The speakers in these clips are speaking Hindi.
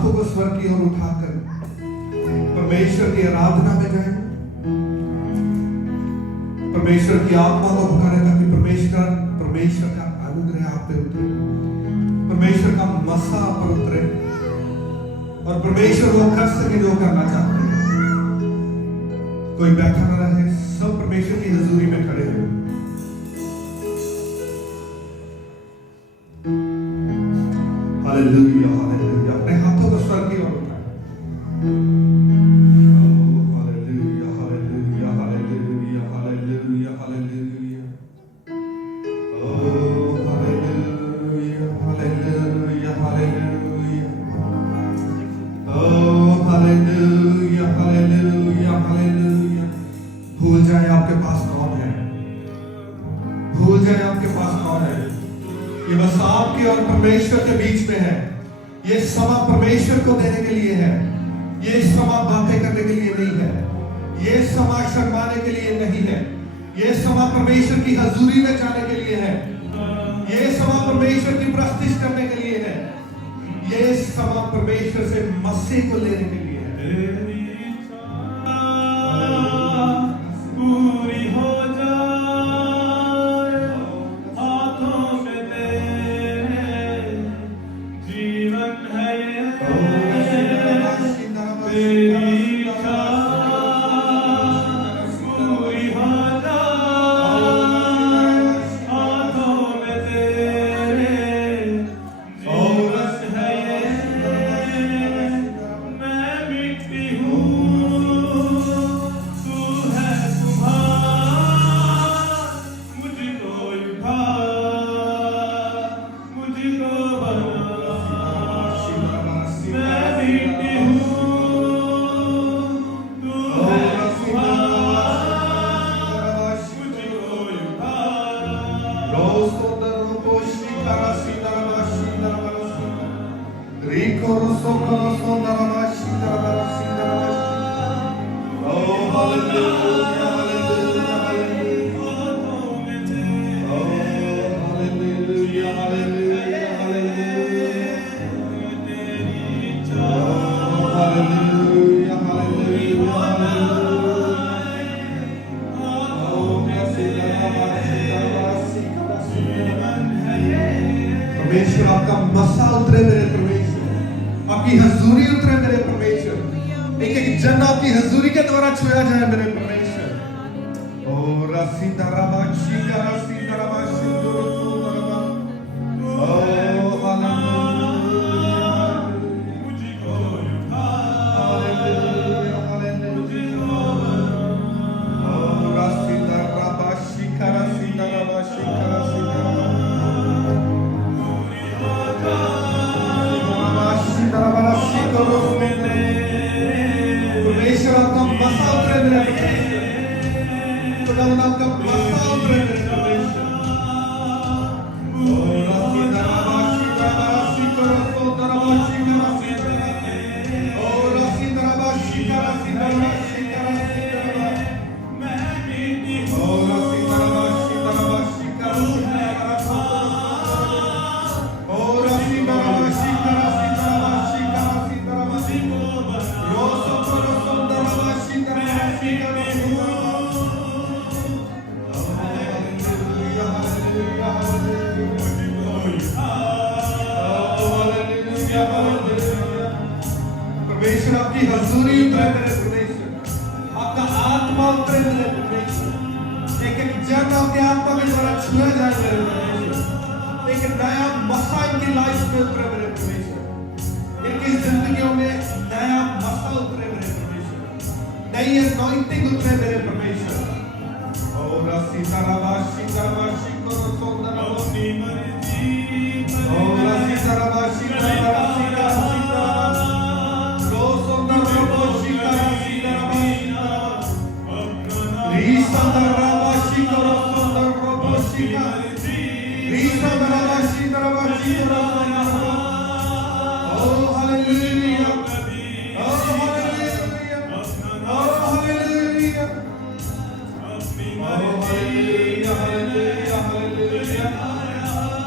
हाथों को स्वर की ओर उठाकर परमेश्वर की आराधना में जाए, परमेश्वर की आत्मा को पुकारे ताकि परमेश्वर का अनुग्रह आप पे उतरे, परमेश्वर का मसा आप पर उतरे और परमेश्वर वो कर सके जो करना चाहते हैं। कोई बैठा ना रहे, सब परमेश्वर की हजूरी में खड़े हो। Hallelujah, hallelujah. अपने हाथों को स्वर की ओर उठाएं। Hallelujah, hallelujah, hallelujah, hallelujah, hallelujah. Hallelujah, hallelujah, hallelujah. Hallelujah, hallelujah, hallelujah. भूल जाए आपके पास कौन है, भूल जाए आपके पास कौन है। ये बस आपके और परमेश्वर के बीच में है। ये समा परमेश्वर को देने के लिए है, ये समा बातें करने के लिए नहीं है, ये समा शर्माने के लिए नहीं है, ये समा परमेश्वर की हजूरी में जाने के लिए है, ये समा परमेश्वर की प्रस्तिश करने के लिए है, ये समा परमेश्वर से मसीह को लेने के लिए है। पूरी हो जाए हाथों में तेरे, जीवन है ये तेरी इच्छा पूरी हो जाए हाथों में तेरे, जीवन है ये मैं मिट्टी हूँ तू है कुम्हार, मुझको उठा मुझको बना, मैं मिट्टी हूँ तू है कुम्हार, मुझको उठा। परमेश्वर आपका मसा उतरे मेरे परमेश्वर, आपकी हजूरी उतरे मेरे परमेश्वर, एक एक जन आपकी हजूरी के द्वारा छुआ जाए मेरे परमेश्वर। ओ रसीदा रबाशी का रसीदा रबाशी दुरुस्तु दरबा। ओ मुझको उठा हालेलुया, हालेलुया। ओ रसीदा रबाशी का रसीदा रबाशी का रसीदा रबाशी दुरुस्तु। परमेश्वर आपका मसा उतरे मेरे परमेश्वर, खुदावंद आपका मसा उतरे मेरे परमेश्वर। ओ रसीदा रबाशी का रबाशी का रबाशी का रबाशी का। ओ रसीदा रबाशी का रसीदा रबाशी का रबाशी का। मैं मिट्टी ओ रसीदा रबाशी का रबाशी का रसीदा रबाशी। ओ रसीदा रबाशी का रसीदा रबाशी का रसीदा रबाशी। रोसो रोसो रबाशी का रबाशी का रसीदा। Hallelujah, hallelujah, hallelujah, hallelujah. परमेश्वर आपकी हजूरी उतरे मेरे परमेश्वर, आपका आत्मा उतरे मेरे परमेश्वर, एक एक जन आपके आत्मा के द्वारा छुआ जाए मेरे परमेश्वर, एक नया मसा इनकी लाइफ में उतरे मेरे परमेश्वर, इनकी जिंदगियों में नया मसा उतरे मेरे परमेश्वर, नई अनॉइंटिंग उतरे मेरे परमेश्वर। ओ रसीदा रबाशी का रबाशी को सोंदर अपनी मर्जी ओ रसीदा रबाशी का रबाशी का रसीदा। रो सोंदर रबाशी का रसीदा रबाशी का। रीसंदर रबाशी का सोंदर रबाशी का। रीसंदर रबाशी का रबाशी का। ओ हालेलुया, ओ हालेलुया, ओ हालेलुया। Hallelujah, hallelujah, hallelujah.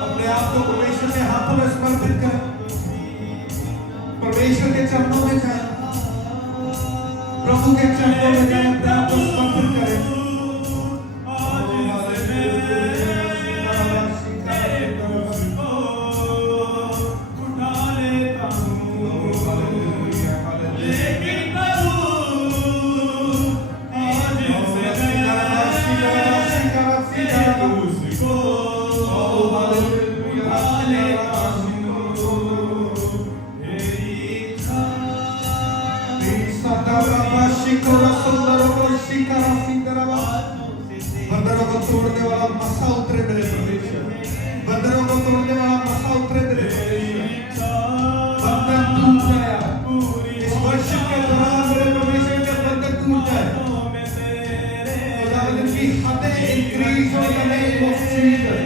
अपने आप को परमेश्वर के हाथों में समर्पित करें। परमेश्वर के चरणों में जाए, प्रभु के चरणों में जाए, अपने आप को समर्पित करें। बंदरों को तोड़ने वाला मसा उतरे मेरे परमेश्वर, बंदरों को तोड़ने वाला मसा उतरे मेरे परमेश्वर, बंधन टूट जाए इस वर्ष के दौरान मेरे परमेश्वर के बंधन टूट जाए। खुदावंद की हदें इंक्रीज हो द नेम ऑफ जीसस,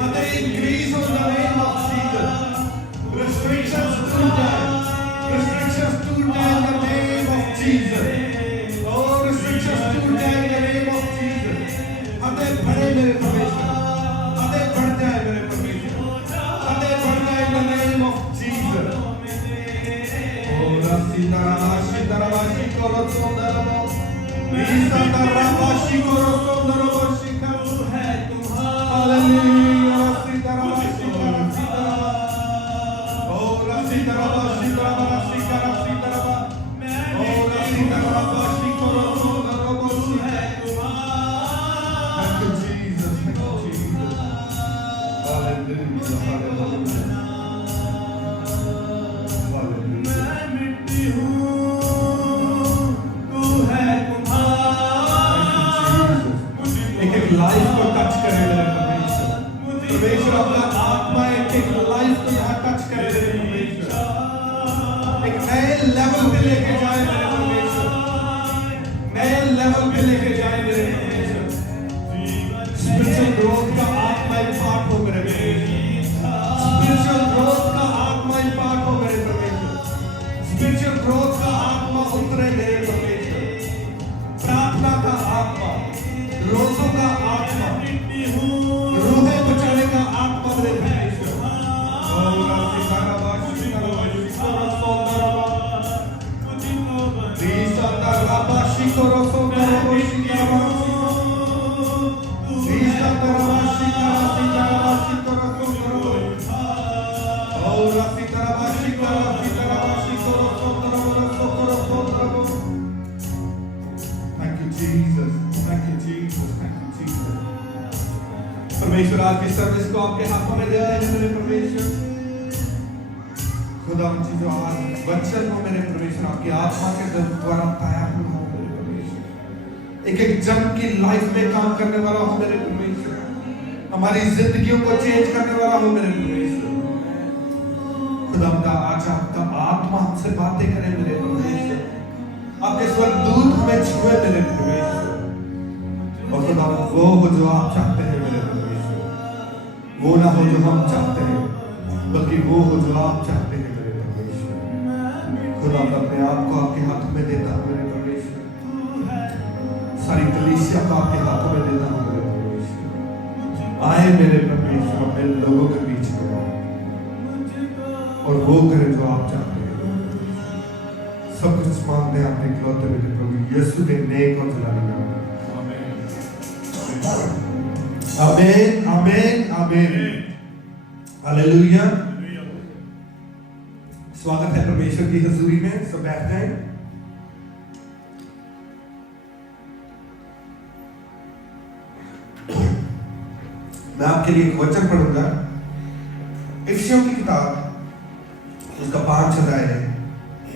हदें इंक्रीज हो the name of Jesus, restrictions टूट जाए, restrictions टूट जाए the name of Jesus, oh restrictions टूट जाए द नेम ऑफ जीसस। हदें बढ़े मेरे परमेश्वर, हदें बढ़ जाए मेरे परमेश्वर, हदें बढ़ जाए द नेम ऑफ जीसस। ओ रसीदाराशी दरबाशी कोरो सुंदरमो, रीसादाराशी कोरो सुंदरमो शिकरू है तुम्हारा। हालेलुया रसीदाराशी दरबाशी, ओ रसीदाराशी दरबाशी कराशी दरबा, ओ रसीदाराशी कोरो सुंदरमो है तुम्हारा। Thank you Jesus, thank you Jesus. Hallelujah, hallelujah. मैं मिट्टी हूँ, तू है तुम्हारा। एक एक लाइफ को टच करे मेरे परमेश्वर, परमेश्वर अपना आत्मा एक एक लाइफ को यहाँ टच करे मेरे परमेश्वर, एक नए लेवल पे लेके जाए मेरे परमेश्वर, नए लेवल पे लेके जाए मेरे परमेश्वर। स्पिरिचुअल ग्रोथ का आत्मा इम्पार्ट हो मेरे परमेश्वर, स्पिरिचुअल ग्रोथ का आत्मा इम्पार्ट हो मेरे परमेश्वर, स्पिरिचुअल ग्रोथ का आत्मा उतरे मेरे परमेश्वर, प्रार्थना का आत्मा, रोज़ों का आत्मा, रूहें बचाने का आत्मा मेरे परमेश्वर। Thank you Jesus, thank you Jesus, thank you Jesus। परमेश्वर आज की सर्विस को आपके हाथों में दे रहे हैं मेरे परमेश्वर। खुदा उन चीजों आज बच्चन हो मेरे परमेश्वर, आपकी आत्मा के द्वारा तैयार हो मेरे परमेश्वर, एक एक जन की लाइफ में काम करने वाला हो मेरे परमेश्वर, हमारी जिंदगियों को चेंज करने वाला हो मेरे परमेश्वर। खुदा आज आपका आत्मा हमसे बातें करे मेरे परमेश्वर, आपके स्वर्गदूत हमें छुए मेरे परमेश्वर, और खुदा वो हो जो आप चाहते हैं मेरे परमेश्वर, वो ना हो जो हम चाहते हैं, बल्कि वो हो जो आप चाहते हैं मेरे परमेश्वर। खुदा अपने आप को आपके हाथों में देता हूं मेरे परमेश्वर, सारी कलीसिया को आपके हाथों में देता हूं मेरे परमेश्वर। आए मेरे परमेश्वर अपने लोगों के बीच में और वो करे जो आप चाहते हैं। सब कुछ मांगते हैं अपने इकलौते बेटे प्रभु यीशु के नेक और जलाली नाम में। आमीन आमीन आमीन हालेलुया। स्वागत है परमेश्वर की हजूरी में, सब बैठ जाएं। मैं आपके लिए एक वचन पढ़ूंगा, इफिसियों की किताब उसका 5 अध्याय है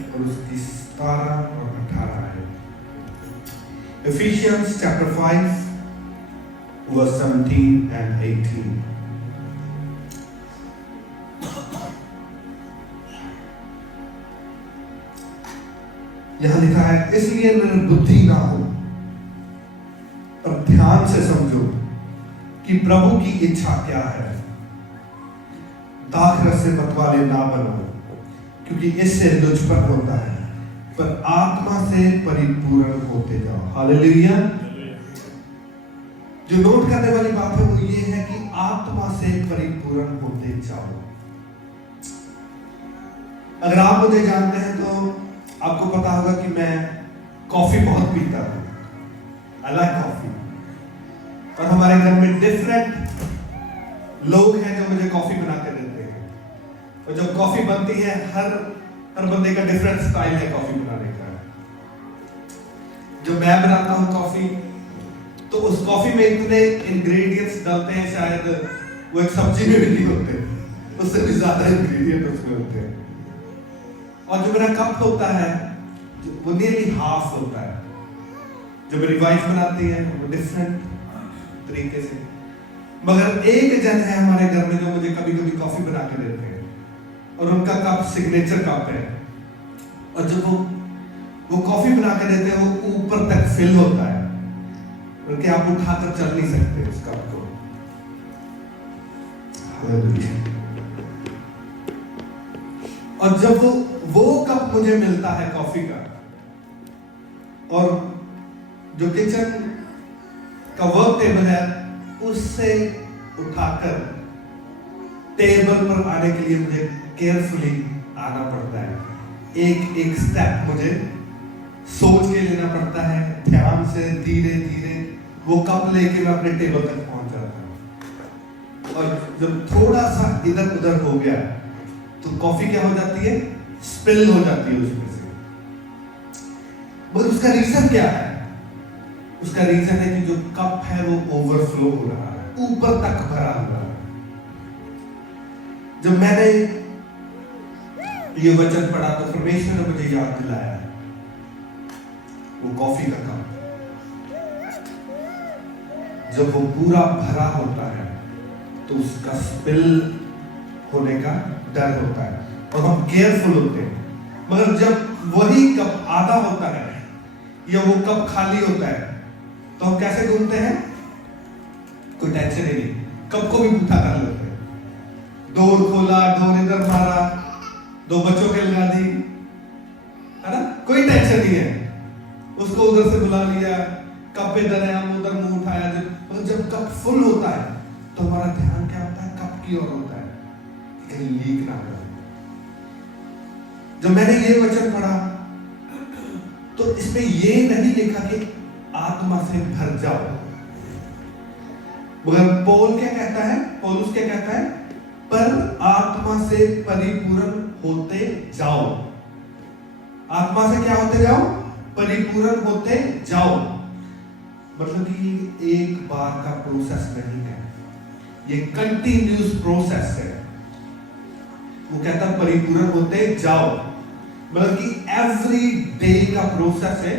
और उसकी 17 और 18 है। Ephesians chapter 5 verse 17 and 18। यहां लिखा है, इसलिए निर्बुद्धि ना हो पर ध्यान से समझो कि प्रभु की इच्छा क्या है। दाखरस से मतवाले ना बनो, क्योंकि इससे लुचपन होता है, पर आत्मा से परिपूर्ण होते जाओ। हालेलुया। जो नोट करने वाली बात है वो ये है कि आत्मा से परिपूर्ण होते जाओ। अगर आप मुझे जानते हैं तो आपको पता होगा कि मैं कॉफी बहुत पीता हूँ। I like coffee. और हमारे घर में डिफरेंट लोग हैं जो मुझे कॉफी बना के देते हैं। और जब कॉफी बनती है हर बंदे का डिफरेंट स्टाइल है कॉफी बनाने का। जब मैं बनाता हूँ कॉफी तो उस कॉफी में इतने इंग्रेडिएंट्स डालते हैं, शायद वो एक सब्जी में भी नहीं होते, उससे भी ज्यादा इंग्रेडिएंट उसमें होते हैं। और जो मेरा कप होता है वो नियरली हाफ होता है। जो मेरी वाइफ बनाती है वो डिफरेंट तरीके से, मगर एक जन है हमारे घर में जो मुझे कभी कभी कॉफी बना के देते हैं और उनका कप सिग्नेचर कप है। और जब वो कॉफी बना के देते हैं वो ऊपर तक फिल होता है, बल्कि आप उठाकर चल नहीं सकते उस कप को। और जब वो कप मुझे मिलता है कॉफी का, और जो किचन का वर्क टेबल है उससे उठाकर टेबल पर आने के लिए मुझे केयरफुली आना पड़ता है। एक एक स्टेप मुझे सोच के लेना पड़ता है, ध्यान से धीरे धीरे वो कप लेके मैं अपने टेबल तक पहुंच जाता हूं। और जब थोड़ा सा इधर उधर हो गया तो कॉफी क्या हो जाती है, स्पिल हो जाती है उसमें से। और उसका रीजन क्या है? उसका रीजन है कि जो कप है वो ओवरफ्लो हो रहा है, ऊपर तक भरा हुआ है। जब मैंने ये वचन पढ़ा तो परमेश्वर ने मुझे याद दिलाया वो कॉफी का कप जब वो पूरा भरा होता है तो उसका स्पिल होने का डर होता है और हम केयरफुल होते हैं। मगर जब वही कप आधा होता है या वो कप खाली होता है तो हम कैसे घूमते हैं? कोई टेंशन ही नहीं, कप को भी पूठा कर लेते हैं। डोर खोला, डोर इधर मारा, दो बच्चों के लगा दी, है ना, कोई टेंशन नहीं है। उसको उधर से बुला लिया, कप इधर है, हम उधर मुंह उठाया। जब कप फुल होता है तो हमारा ध्यान क्या होता है? कप की ओर होता है, कहीं लीक ना हो। जब मैंने ये वचन पढ़ा तो इसमें ये नहीं लिखा कि आत्मा से भर जाओ, मगर पौल क्या कहता है? पौलुस क्या कहता है? पर आत्मा से परिपूर्ण होते जाओ। आत्मा से क्या होते जाओ? परिपूर्ण होते जाओ। मतलब कि एक बार का प्रोसेस नहीं है, ये कंटिन्यूस प्रोसेस है। वो कहता है परिपूर्ण होते जाओ, मतलब कि एवरी डे का प्रोसेस है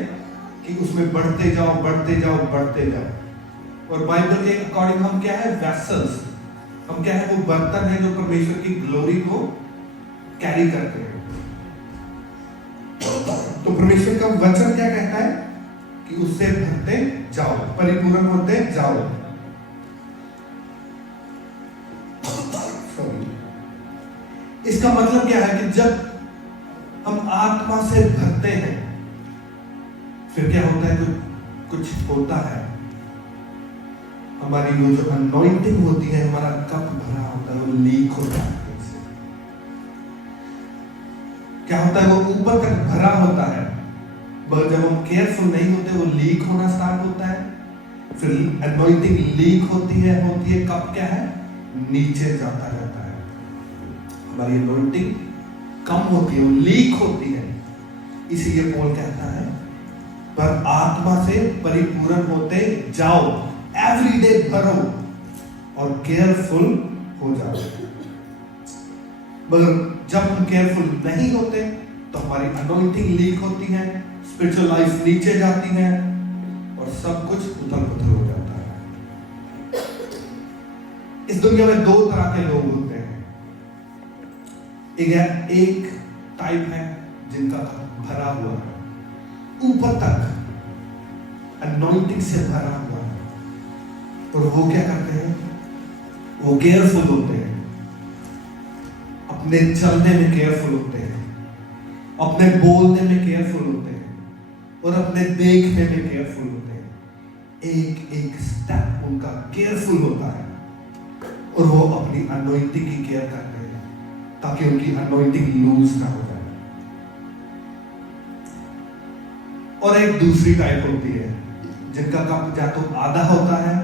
कि उसमें बढ़ते जाओ, बढ़ते जाओ, बढ़ते जाओ। और बाइबल के अकॉर्डिंग हम क्या है? वेसल्स। हम क्या है? वो बर्तन है जो परमेश्वर की ग्लोरी को कैरी करते हैं। तो परमेश्वर का वचन क्या कहता है कि उससे भरते जाओ, परिपूर्ण होते जाओ। इसका मतलब क्या है कि जब हम आत्मा से भरते हैं फिर क्या होता है? कुछ होता है, हमारी वो जो अनॉइंटिंग होती है, हमारा कप भरा होता है वो लीक होता है। क्या होता है? वो ऊपर तक भरा होता है, मगर जब हम केयरफुल नहीं होते वो लीक होना स्टार्ट होता है। फिर अनॉइंटिंग लीक होती है, कप क्या है? नीचे जाता जाता है। हमारी अनॉइंटिंग कम होती है, वो लीक होती है। इसीलिए पौल कहता है पर आत्मा से परिपूर्ण होते जाओ, एवरी डे भरो और केयरफुल हो जाओ। मगर जब हम केयरफुल नहीं होते तो हमारी अनॉइंटिंग लीक होती है, स्पिरिचुअल लाइफ नीचे जाती है और सब कुछ उथल-पुथल हो जाता है। इस दुनिया में दो तरह के लोग होते हैं। एक टाइप है जिनका भरा हुआ है, ऊपर तक अनॉइंटिंग से भरा हुआ है, और वो क्या करते हैं? वो केयरफुल होते हैं, अपने चलने में केयरफुल होते हैं, अपने बोलने में केयरफुल होते हैं और अपने देखने में केयरफुल होते हैं। एक एक स्टेप उनका केयरफुल होता है और वो अपनी अनॉइंटिंग की केयर करते हैं ताकि उनकी अनॉइंटिंग लूज ना हो जाए। और एक दूसरी टाइप होती है जिनका कप या तो आधा होता है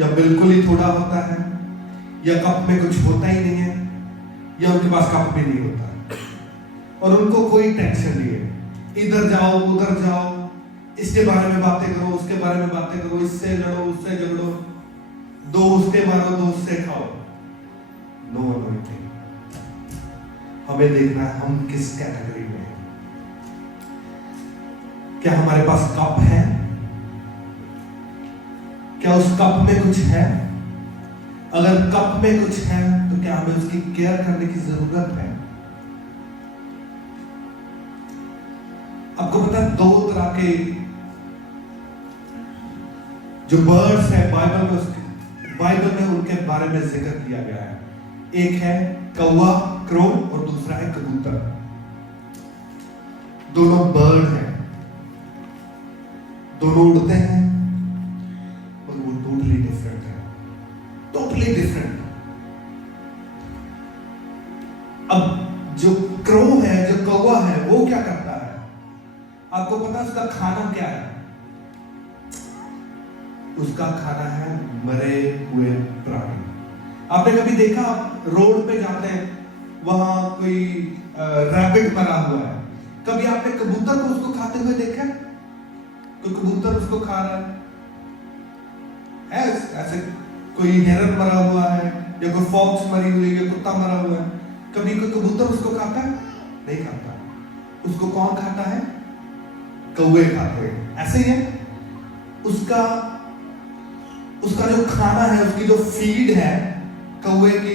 या बिल्कुल ही थोड़ा होता है, या कप में कुछ होता ही नहीं है, या उनके पास कप भी नहीं होता और उनको कोई टेंशन नहीं है। इधर जाओ उधर जाओ, इसके बारे में बातें करो, उसके बारे में बातें करो, इससे लड़ो उससे झगड़ो, दो उसके मारो दो उससे खाओ। No anointing. हमें देखना है हम किस कैटेगरी में हैं। क्या हमारे पास कप है? क्या उस कप में कुछ है? अगर कप में कुछ है तो क्या हमें उसकी केयर करने की जरूरत है? आपको पता है दो तरह के जो बर्ड्स है बाइबल में उनके बारे में जिक्र किया गया है। एक है कौवा क्रो और दूसरा है कबूतर। दोनों बर्ड हैं, दोनों उड़ते हैं और वो टोटली डिफरेंट है, टोटली डिफरेंट। अब जो क्रो है, जो कौवा है, वो क्या करता है? आपको पता है उसका खाना क्या है? उसका खाना है मरे हुए प्राणी। आपने कभी देखा, आप रोड पे जाते हैं, वहां कोई रैबिट मरा हुआ है, कभी आपने कबूतर को उसको खाते हुए देखा? कोई कबूतर उसको खा रहा है? ऐसे कोई हेरन मरा हुआ है या कोई फॉक्स मरी हुई है, कुत्ता मरा हुआ है, कभी कोई कबूतर उसको खाता है? नहीं खाता। उसको कौन खाता है? कौवे खाते हैं। ऐसे ही है, उसका जो खाना है, उसकी जो फीड है कौवे की,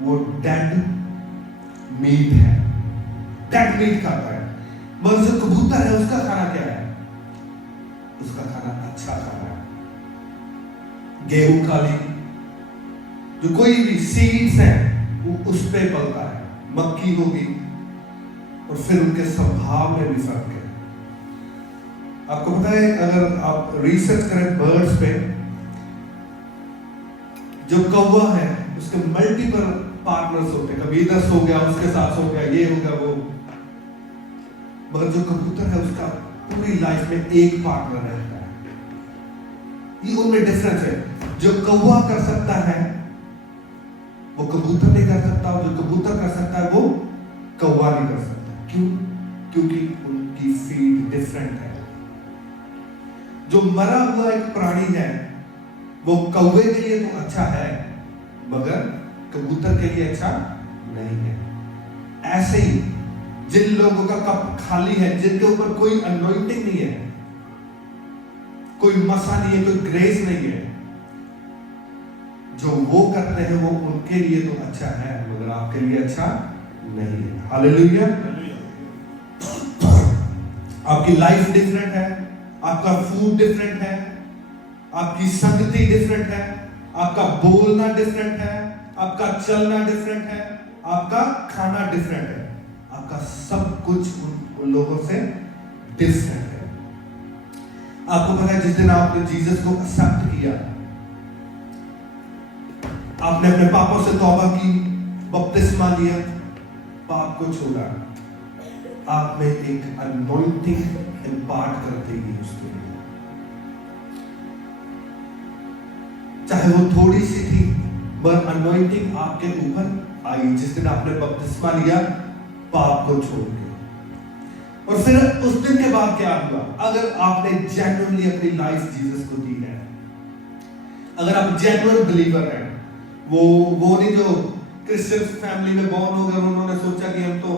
वो डेड मीट है, डेड मीट खाता है। मगर जो कबूतर है उसका खाना क्या है? उसका खाना अच्छा खाना है। गेहूं खा ली, जो कोई भी सीड्स है वो उस पे पलता है, मक्की होगी, और फिर उनके स्वभाव में भी फर्क है। आपको पता है, अगर आप रिसर्च करें बर्ड्स पे, जो कौवा है उसके मल्टीपल पार्टनर्स होते हैं, कभी इधर सो गया, उसके साथ सो गया, ये हो गया वो। मगर जो कबूतर है उसका पूरी लाइफ में एक पार्टनर रहता है। ये उनमें डिफरेंस है। जो कौवा कर सकता है वो कबूतर नहीं कर सकता, और जो कबूतर कर सकता है वो कौवा नहीं कर सकता। क्यों? क्योंकि उनकी फीड डिफरेंट है। जो मरा हुआ एक प्राणी है वो कौवे के लिए तो अच्छा है, मगर कबूतर के लिए अच्छा नहीं है। ऐसे ही जिन लोगों का कप खाली है, जिनके ऊपर कोई अनॉइंटिंग नहीं है, कोई मसा नहीं है, कोई ग्रेस नहीं है, जो वो करते हैं वो उनके लिए तो अच्छा है, मगर आपके लिए अच्छा नहीं है। हालेलुया। आपकी लाइफ डिफरेंट है, आपका फूड डिफरेंट है, आपकी संगति डिफरेंट है, आपका बोलना डिफरेंट है, आपका चलना डिफरेंट है, आपका खाना डिफरेंट है, आपका सब कुछ उन लोगों से डिफरेंट है। आपको पता है, जिस दिन आपने जीसस को एक्सेप्ट किया, आपने अपने पापों से तौबा की, बपतिस्मा लिया, पाप को छोड़ा, आप में एक अनॉइंटिंग इम्पार्ट कर देगी उसके लिए। चाहे वो थोड़ी सी थी, पर अनॉइंटिंग आपके ऊपर आई जिस दिन आपने बपतिस्मा लिया पाप को छोड़ के। और फिर उस दिन के बाद क्या हुआ? अगर आपने जेन्युइनली अपनी लाइफ जीसस को दी है, अगर आप जेन्युइन बिलीवर हैं, वो नहीं जो क्रिश्चियन फैमिली में बॉर्न हो गए, उन्होंने सोचा कि हम तो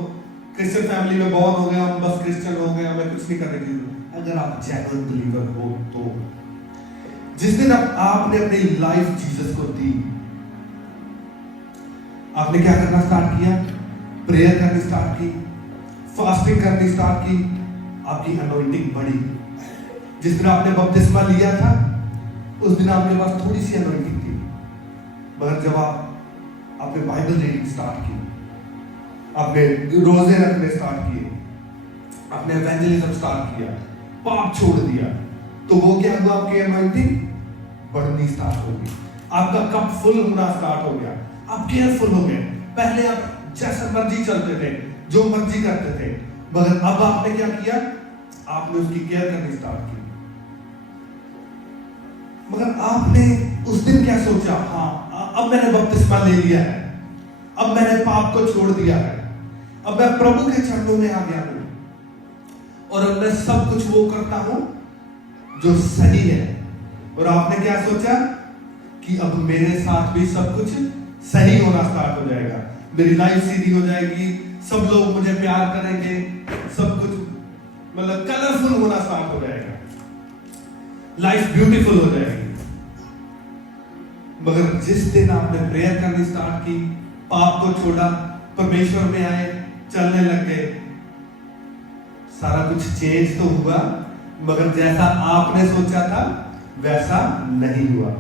क्रिश्चियन फैमिली में बॉर्न हो गए, हम बस क्रिश्चियन हो गए, हमें कुछ नहीं करने की जरूरत। अगर आप जेन्युइन बिलीवर हो तो जिस दिन आपने अपनी लाइफ जीसस को दी, आपने क्या करना स्टार्ट किया? प्रेयर करनी स्टार्ट की, फास्टिंग करनी स्टार्ट की, आपकी अनॉइंटिंग बढ़ी। जिस दिन आपने बपतिस्मा लिया था उस दिन आपके पास थोड़ी सी अनॉइंटिंग थी, मगर जब आपने बाइबल रीडिंग स्टार्ट की, आपने रोजे रखने स्टार्ट किए, आपने एवेंजलिज्म स्टार्ट किया, पाप छोड़ दिया, तो वो क्या हुआ? आपकी अनॉइंटिंग बढ़नी स्टार्ट हो गई, आपका कप फुल होना स्टार्ट हो गया, आप केयरफुल हो गए। पहले आप जैसा मर्जी चलते थे, जो मर्जी करते थे, मगर अब आपने क्या किया? आपने उसकी केयर करनी स्टार्ट की। मगर आपने उस दिन क्या सोचा? हाँ, अब मैंने बपतिस्मा ले लिया है, अब मैंने पाप को छोड़ दिया है, अब मैं प्रभु के चरणों में आ गया हूं और अब मैं सब कुछ वो करता हूं जो सही है। और आपने क्या सोचा कि अब मेरे साथ भी सब कुछ सही होना स्टार्ट हो जाएगा, मेरी लाइफ सीधी हो जाएगी, सब लोग मुझे प्यार करेंगे, सब कुछ मतलब कलरफुल होना स्टार्ट हो जाएगा, लाइफ ब्यूटीफुल हो जाएगी। मगर जिस दिन आपने प्रेयर करनी स्टार्ट की, पाप को छोड़ा, परमेश्वर में आए, चलने लग गए, सारा कुछ चेंज तो हुआ, मगर जैसा आपने सोचा था वैसा नहीं हुआ।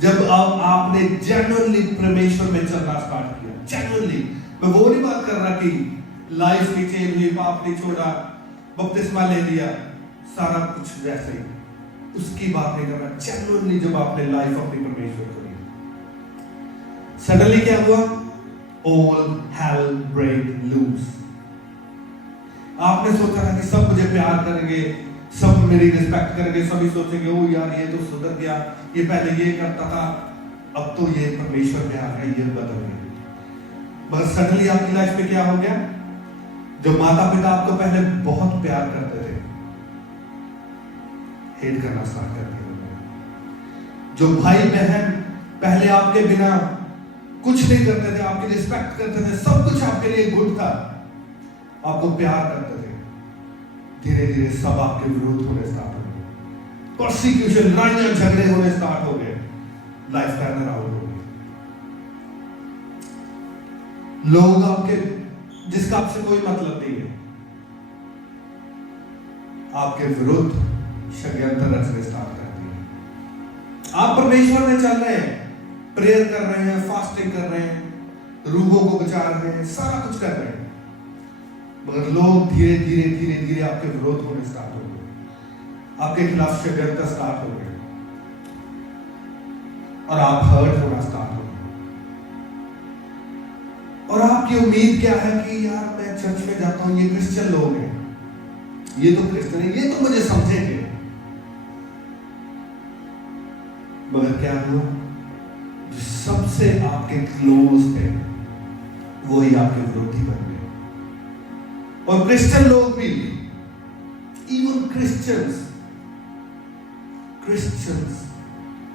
जब अब आपने जेन्युइनली परमेश्वर में चलना स्टार्ट किया, जेन्युइनली, मैं वो नहीं बात कर रहा कि लाइफ नहीं चेंज हुई, पाप नहीं छोड़ा, बपतिस्मा ले लिया, सारा कुछ वैसे ही, उसकी बात नहीं कर रहा। जेन्युइनली जब आपने लाइफ अपनी परमेश्वर को दी, सडनली क्या हुआ? All hell break loose। आपने सोचा था कि सब मुझे प्यार करेंगे, सब मेरी रिस्पेक्ट करेंगे, सभी सोचेंगे ओ यार ये तो सुधर गया, ये पहले ये करता था, अब तो ये परमेश्वर में आ गया, ये बदल गया। बस सडनली आपकी लाइफ में क्या हो गया? जो माता पिता आपको पहले बहुत प्यार करते थे, हेट करना स्टार्ट कर दिया। जो भाई बहन पहले आपके बिना कुछ नहीं करते थे, आपकी रिस्पेक्ट करते थे, सब कुछ आपके लिए गुड था, आपको प्यार करते थे, धीरे धीरे सब आपके विरोध होने स्टार्ट हो गए, परसिक्यूशन, लड़ाइयां झगड़े होने स्टार्ट हो गए, लाइफ टर्न अराउंड हो गई। लोग आपके जिसका आपसे कोई मतलब नहीं है, आपके विरुद्ध षड्यंत्र रचने स्टार्ट कर दिए। आप परमेश्वर में चल रहे हैं, प्रेयर कर रहे हैं, फास्टिंग कर रहे हैं, रूहों को बचा रहे हैं, सारा कुछ कर रहे हैं, मगर लोग धीरे धीरे धीरे धीरे आपके विरोध होने स्टार्ट हो गए, आपके खिलाफ षड्यंत्र स्टार्ट हो गए और आप हर्ट होना स्टार्ट हो गए। और आपकी उम्मीद क्या है कि यार मैं चर्च में जाता हूं, ये क्रिश्चियन लोग हैं, ये तो क्रिश्चियन है, ये तो मुझे समझेंगे। मगर क्या हुआ? जो सबसे आपके क्लोज थे वही आपके विरोधी बन गए। और क्रिश्चियन लोग भी, इवन क्रिश्चियंस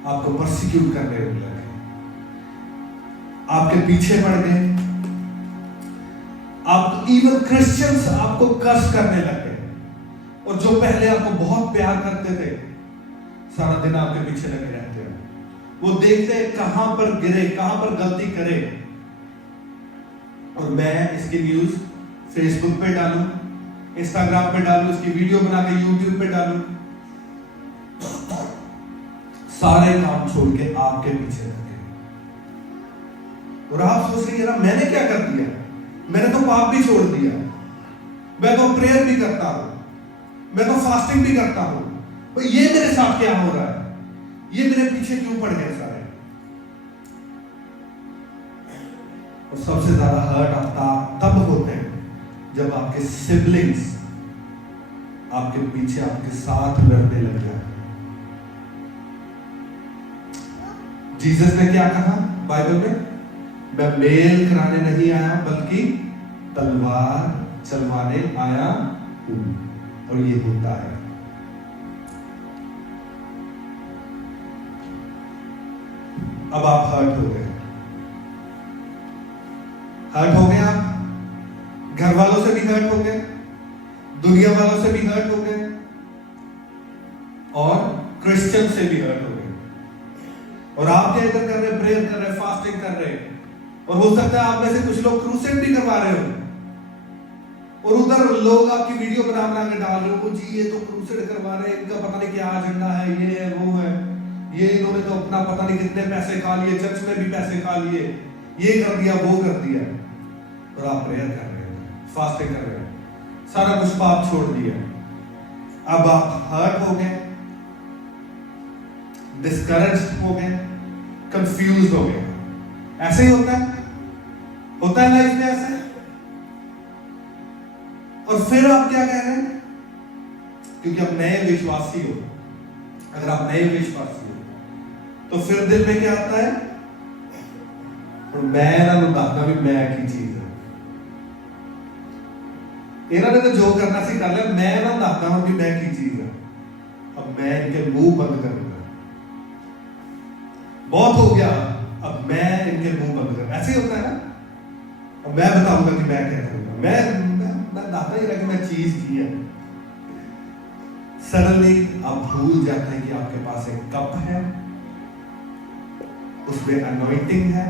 आपको परसिक्यूट करने लगे, आपके पीछे पड़ गए, आप इवन क्रिश्चियंस आपको कर्स करने लगे। और जो पहले आपको बहुत प्यार करते थे, सारा दिन आपके पीछे लगे रहते हैं, वो देखते हैं कहां पर गिरे, कहां पर गलती करे, और मैं इसकी न्यूज फेसबुक पे डालूं, इंस्टाग्राम पे डालूं, इसकी वीडियो बना के यूट्यूब पे डालूं, सारे काम छोड़ के आपके पीछे लगे। और आप सोच रहे हैं मैंने क्या कर दिया, मैंने तो पाप भी छोड़ दिया, मैं तो प्रेयर भी करता हूं, मैं तो फास्टिंग भी करता हूं, तो ये मेरे साथ क्या हो रहा है, ये मेरे पीछे क्यों पड़ गए सारे। और सबसे ज्यादा हर्ट आता तब होते हैं जब आपके सिबलिंग्स आपके पीछे आपके साथ लड़ने लग जाते। जीसस ने क्या कहा बाइबल में? मैं मेल कराने नहीं आया बल्कि तलवार चलवाने आया हूं। और ये होता है। अब आप हर्ट हो गए, आप घर वालों से भी हर्ट हो गए, दुनिया वालों से भी हर्ट हो गए, और क्रिश्चियन से भी हर्ट हो गए। और आप क्या इधर कर रहे, प्रेयर कर रहे, फास्टिंग कर रहे, और हो सकता है आप में से कुछ लोग क्रूसेड भी करवा रहे हो, और उधर लोग आपकी वीडियो बना बना के डाल रहे हो, जी ये तो क्रूसेड करवा रहे हैं, इनका पता नहीं क्या एजेंडा है, ये है वो है, ये इन्होंने तो अपना पता नहीं कितने पैसे खा लिए, चर्च में भी पैसे खा लिए, ये कर दिया वो कर दिया। और आप प्रेयर कर रहे हैं, फास्टिंग कर रहे हैं, सारा कुछ पाप छोड़ दिया। अब आप हर्ट हो गए, डिस्करेज्ड हो गए, कंफ्यूज हो गए। ऐसे ही होता है लाइफ में ऐसे। और फिर आप क्या कह रहे हैं? क्योंकि आप नए विश्वासी हो। अगर आप नए विश्वासी हो तो फिर दिल में क्या आता है? और मैं ना दसना भी मैं की चीज है। इन्होंने तो जो करना सी कर लिया, मैं ना दसना भी मैं की चीज है। अब मैं इनके मुंह बंद करूंगा, बहुत हो गया, अब मैं इनके मुंह बंद करूंगा। ऐसे ही होता है ना। और मैं बताऊंगा कि मैं क्या करूंगा। मैं दाता ही रहा कि मैं चीज की है। सडनली आप भूल जाते हैं कि आपके पास एक कप है, उसमें अनॉइंटिंग है,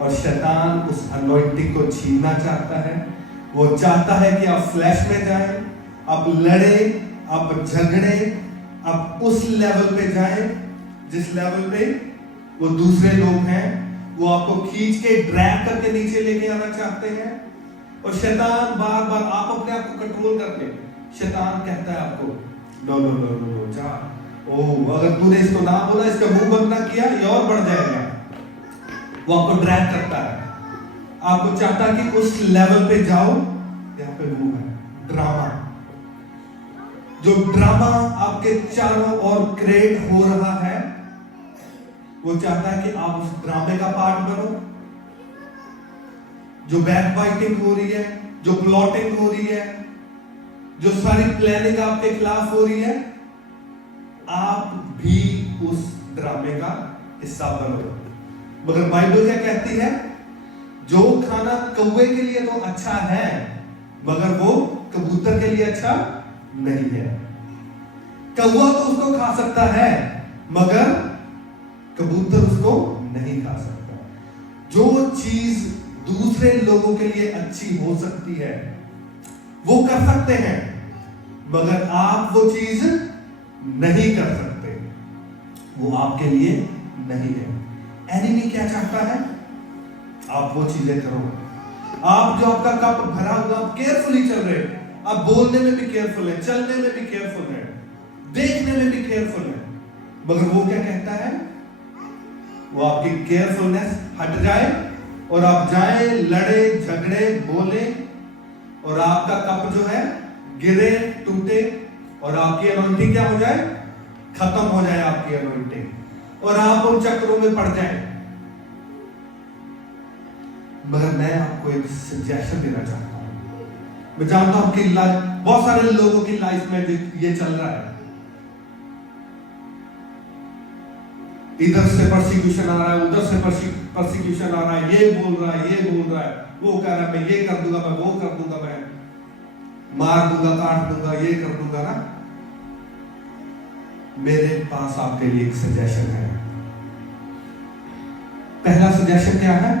और शैतान उस अनॉइंटिंग को छीनना चाहता है। वो चाहता है कि आप फ्लैश में जाएं, आप लड़े, आप झगड़े, आप उस लेवल पे जाएं जिस लेवल पे वो दूसरे लोग हैं। वो आपको खींच के ड्रैग करके नीचे लेके आना चाहते हैं। और शैतान बार बार, आप अपने आप को कंट्रोल करते हैं, शैतान कहता है आपको no no no no no जा, ओह अगर तूने इसको ना बोला, इसका मुंह बंद ना किया, ये और बढ़ जाएगा। वो आपको ड्रैग करता है, आपको चाहता है कि उस लेवल पे जाओ। यहाँ पे वो है ड्रामा। जो ड्रामा आपके चारों ओर क्रिएट हो रहा है, वो चाहता है कि आप उस ड्रामे का पार्ट बनो। जो बैकबाइटिंग हो रही है, जो प्लॉटिंग हो रही है, जो सारी प्लानिंग आपके खिलाफ हो रही है, आप भी उस ड्रामे का हिस्सा बनो। मगर बाइबल क्या कहती है? जो खाना कौवे के लिए तो अच्छा है, मगर वो कबूतर के लिए अच्छा नहीं है। कौवा तो उसको खा सकता है, मगर कबूतर उसको नहीं खा सकता। जो चीज दूसरे लोगों के लिए अच्छी हो सकती है, वो कर सकते हैं, मगर आप वो चीज नहीं कर सकते, वो आपके लिए नहीं है। एनिमी क्या चाहता है? आप वो चीजें करो। आप जो आपका कप भरा हुआ, आप केयरफुली चल रहे, आप बोलने में भी केयरफुल है, चलने में भी केयरफुल है, देखने में भी केयरफुल है, मगर वो क्या कहता है? वो आपकी केयरफुलनेस हट जाए और आप जाए, लड़े, झगड़े, बोले, और आपका कप जो है गिरे, टूटे, और आपकी अनॉइंटिंग क्या हो जाए? खत्म हो जाए आपकी अनॉइंटिंग, और आप उन चक्रों में पड़ जाए। मगर मैं आपको एक सजेशन देना चाहता हूं। मैं जानता हूं कि बहुत सारे लोगों की लाइफ में ये चल रहा है। इधर से परसिक्यूशन आ रहा है, उधर से परसिक्यूशन आ रहा है, ये बोल रहा है, ये बोल रहा है, वो कह रहा है मैं ये कर दूंगा, मैं वो कर दूंगा, मैं मार दूंगा, काट दूंगा, ये कर दूंगा ना। मेरे पास आपके लिए एक सजेशन है। पहला सजेशन क्या है?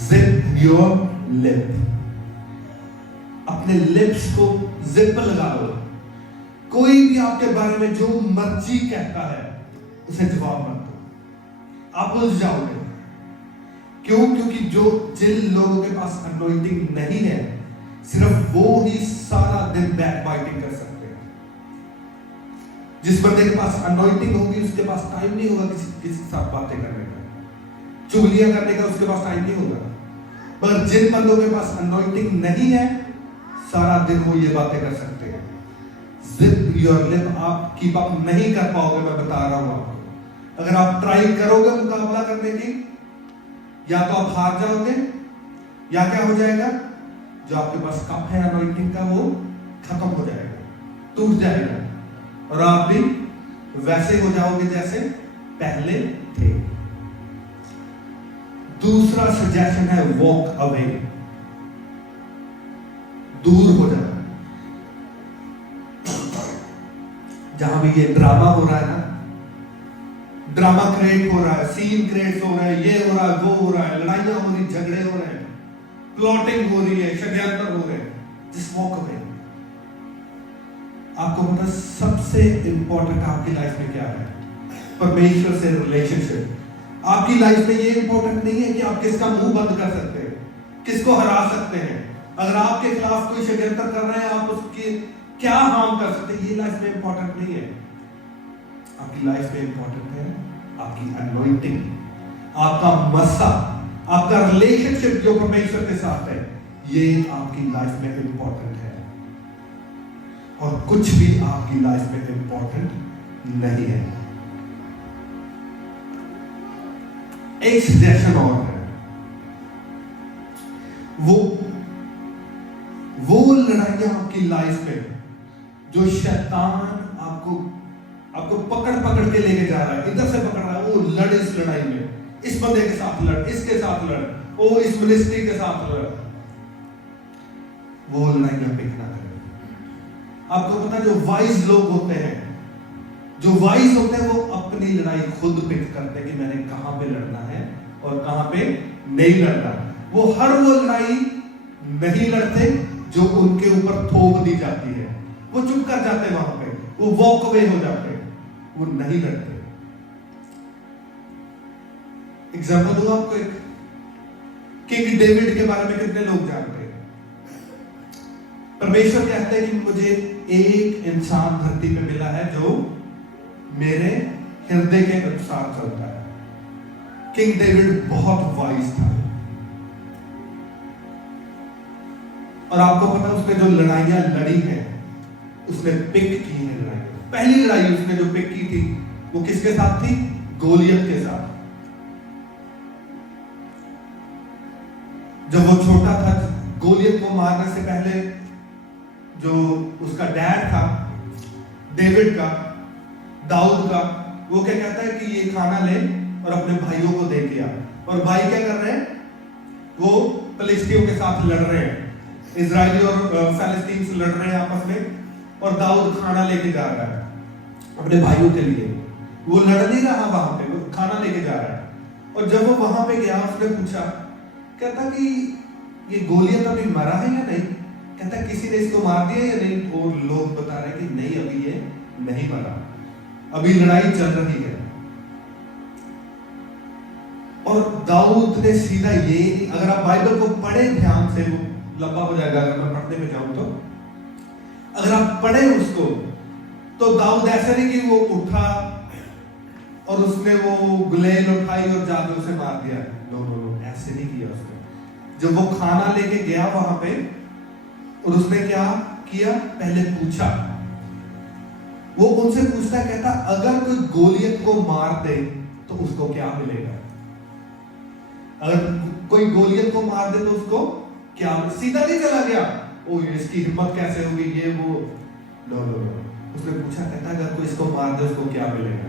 Zip your lip. अपने लिप्स को जिप लगा लो। कोई भी आपके बारे में जो मर्जी कहता है, उसे जवाब मत दो, आप उलझ जाओगे। क्यों? क्योंकि जिन लोगों के पास अनॉइंटिंग नहीं है, सिर्फ वो ही सारा दिन बैकबाइटिंग कर सकते हैं। जिस बंदे के पास अनॉइंटिंग होगी, उसके पास टाइम नहीं होगा किसी के साथ बातें करने का, चुगलियां करने का उसके पास टाइम नहीं होगा। पर जिन बंदों के पास अनॉइंटिंग नहीं है, सारा दिन वो ये बातें कर सकते हैं। Zip your lip. आप कीप अप नहीं कर पाओगे, मैं बता रहा हूं आपको। अगर आप ट्राई करोगे मुकाबला करने की, या तो आप हार जाओगे, या क्या हो जाएगा? जो आपके पास कप है अनॉइंटिंग का, वो खत्म हो जाएगा, टूट जाएगा, और आप भी वैसे हो जाओगे जैसे पहले थे। दूसरा सजेशन है वॉक अवे। दूर हो जाना। जहां भी ये ड्रामा हो रहा है ना, ड्रामा क्रिएट हो रहा है, सीन क्रिएट हो रहा है, ये हो रहा है, वो हो रहा है, लड़ाइयां हो रही, झगड़े हो रहे हैं, प्लॉटिंग हो रही है, षड्यंत्र हो रहे हैं, जस्ट वॉक अवे। आपको पता सबसे इंपॉर्टेंट आपकी लाइफ में क्या है? परमेश्वर से रिलेशनशिप। आपकी लाइफ में ये इंपॉर्टेंट नहीं है कि आप किसका मुंह बंद कर सकते हैं, किसको हरा सकते हैं। अगर आपके खिलाफ कोई षड्यंत्र कर रहे हैं, आप उसके क्या हार्म कर सकते हैं, ये लाइफ में इंपॉर्टेंट नहीं है। आपकी लाइफ में इंपॉर्टेंट है आपकी अनॉइंटिंग, आपका मस्सा, आपका रिलेशनशिप जो परमेश्वर के साथ है, ये आपकी लाइफ में इंपॉर्टेंट है। और कुछ भी आपकी लाइफ में इंपॉर्टेंट नहीं है। एक सजेशन और है, वो लड़ाइयां आपकी लाइफ में जो शैतान आपको पकड़ पकड़ के लेके जा रहा है, इधर से पकड़ रहा है, वो लड़ इस लड़ाई में, इस बंदे के साथ लड़, इसके साथ लड़, वो इस मिनिस्ट्री के साथ लड़, वो लड़ाइयां पिक ना करें। आपको पता है जो वाइज लोग होते हैं, वो अपनी लड़ाई खुद पिक करते हैं कि मैंने कहां पे लड़ना है और कहां पे नहीं लड़ना। वो हर वो लड़ाई नहीं लड़ते जो उनके ऊपर थोप दी जाती है, वो चुप कर जाते, वहां पे वो वॉक अवे हो जाते, वो नहीं लड़ते। एग्जाम्पल दूं आपको, एक किंग डेविड के बारे में कितने लोग जानते हैं? परमेश्वर कहते हैं कि मुझे एक इंसान धरती पे मिला है जो मेरे हृदय के अनुसार चलता है। किंग डेविड बहुत वाइज था, और आपको पता है उसने जो लड़ाइयां लड़ी है, उसने पिक की है लड़ाई। पहली लड़ाई उसने जो पिक की थी वो किसके साथ थी? गोलियत के साथ। जब वो छोटा था, गोलियत को मारने से पहले जो उसका डैड था डेविड का, दाऊद का, वो क्या कहता है कि ये खाना ले और अपने भाइयों को दे दिया। और भाई क्या कर रहे हैं? वो फिलिस्तीनियों के साथ लड़ रहे हैं, इजराइली और फिलिस्तीन से लड़ रहे हैं आपस में, और दाऊद खाना लेके जा रहा है अपने भाइयों के लिए। वो लड़ नहीं रहा वहां पे, वो खाना लेके जा रहा है। और जब वो वहां पे गया, उसने पूछा, कहता कि ये गोलियत अभी मरा है या नहीं? कहता किसी ने इसको मार दिया या नहीं? और लोग बता रहे कि नहीं, अभी ये नहीं मरा, अभी लड़ाई चल रही है। और दाऊद ने सीधा ये, अगर आप बाइबल को पढ़े ध्यान से, वो लंबा हो जाएगा अगर मैं पढ़ने में जाऊं तो, अगर आप पढ़े उसको, तो दाऊद ऐसा नहीं कि वो उठा और उसने वो गुलेल उठाई और जाके उसे मार दिया। नो नो नो, ऐसे नहीं किया उसने। जब वो खाना लेके गया वहां पे, और उसने क्या किया? पहले पूछा, वो उनसे पूछता, कहता अगर कोई गोलियत को मार दे तो उसको क्या मिलेगा? अगर कोई गोलियत को मार दे तो उसको क्या? सीधा नहीं चला गया, ओ इसकी हिम्मत कैसे होगी, ये वो, नो नो नो। उसने पूछा, कहता अगर कोई इसको मार दे उसको क्या मिलेगा?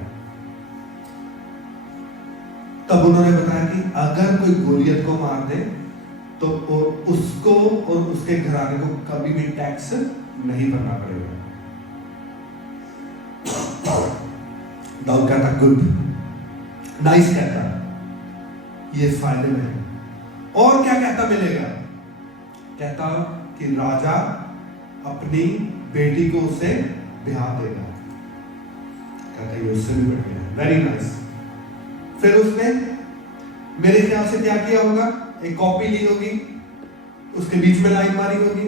तब उन्होंने बताया कि अगर कोई गोलियत को मार दे तो उसको और उसके घराने को कभी भी टैक्स नहीं भरना पड़ेगा। दाऊद कहता गुड, नाइस, कहता ये फायदे में है। और क्या कहता मिलेगा? कहता कि राजा अपनी बेटी को उसे ब्याह देगा। कहता ये उससे भी बढ़ गया, वेरी नाइस। फिर उसने मेरे ख्याल से क्या किया होगा? एक कॉपी ली होगी, उसके बीच में लाइन मारी होगी,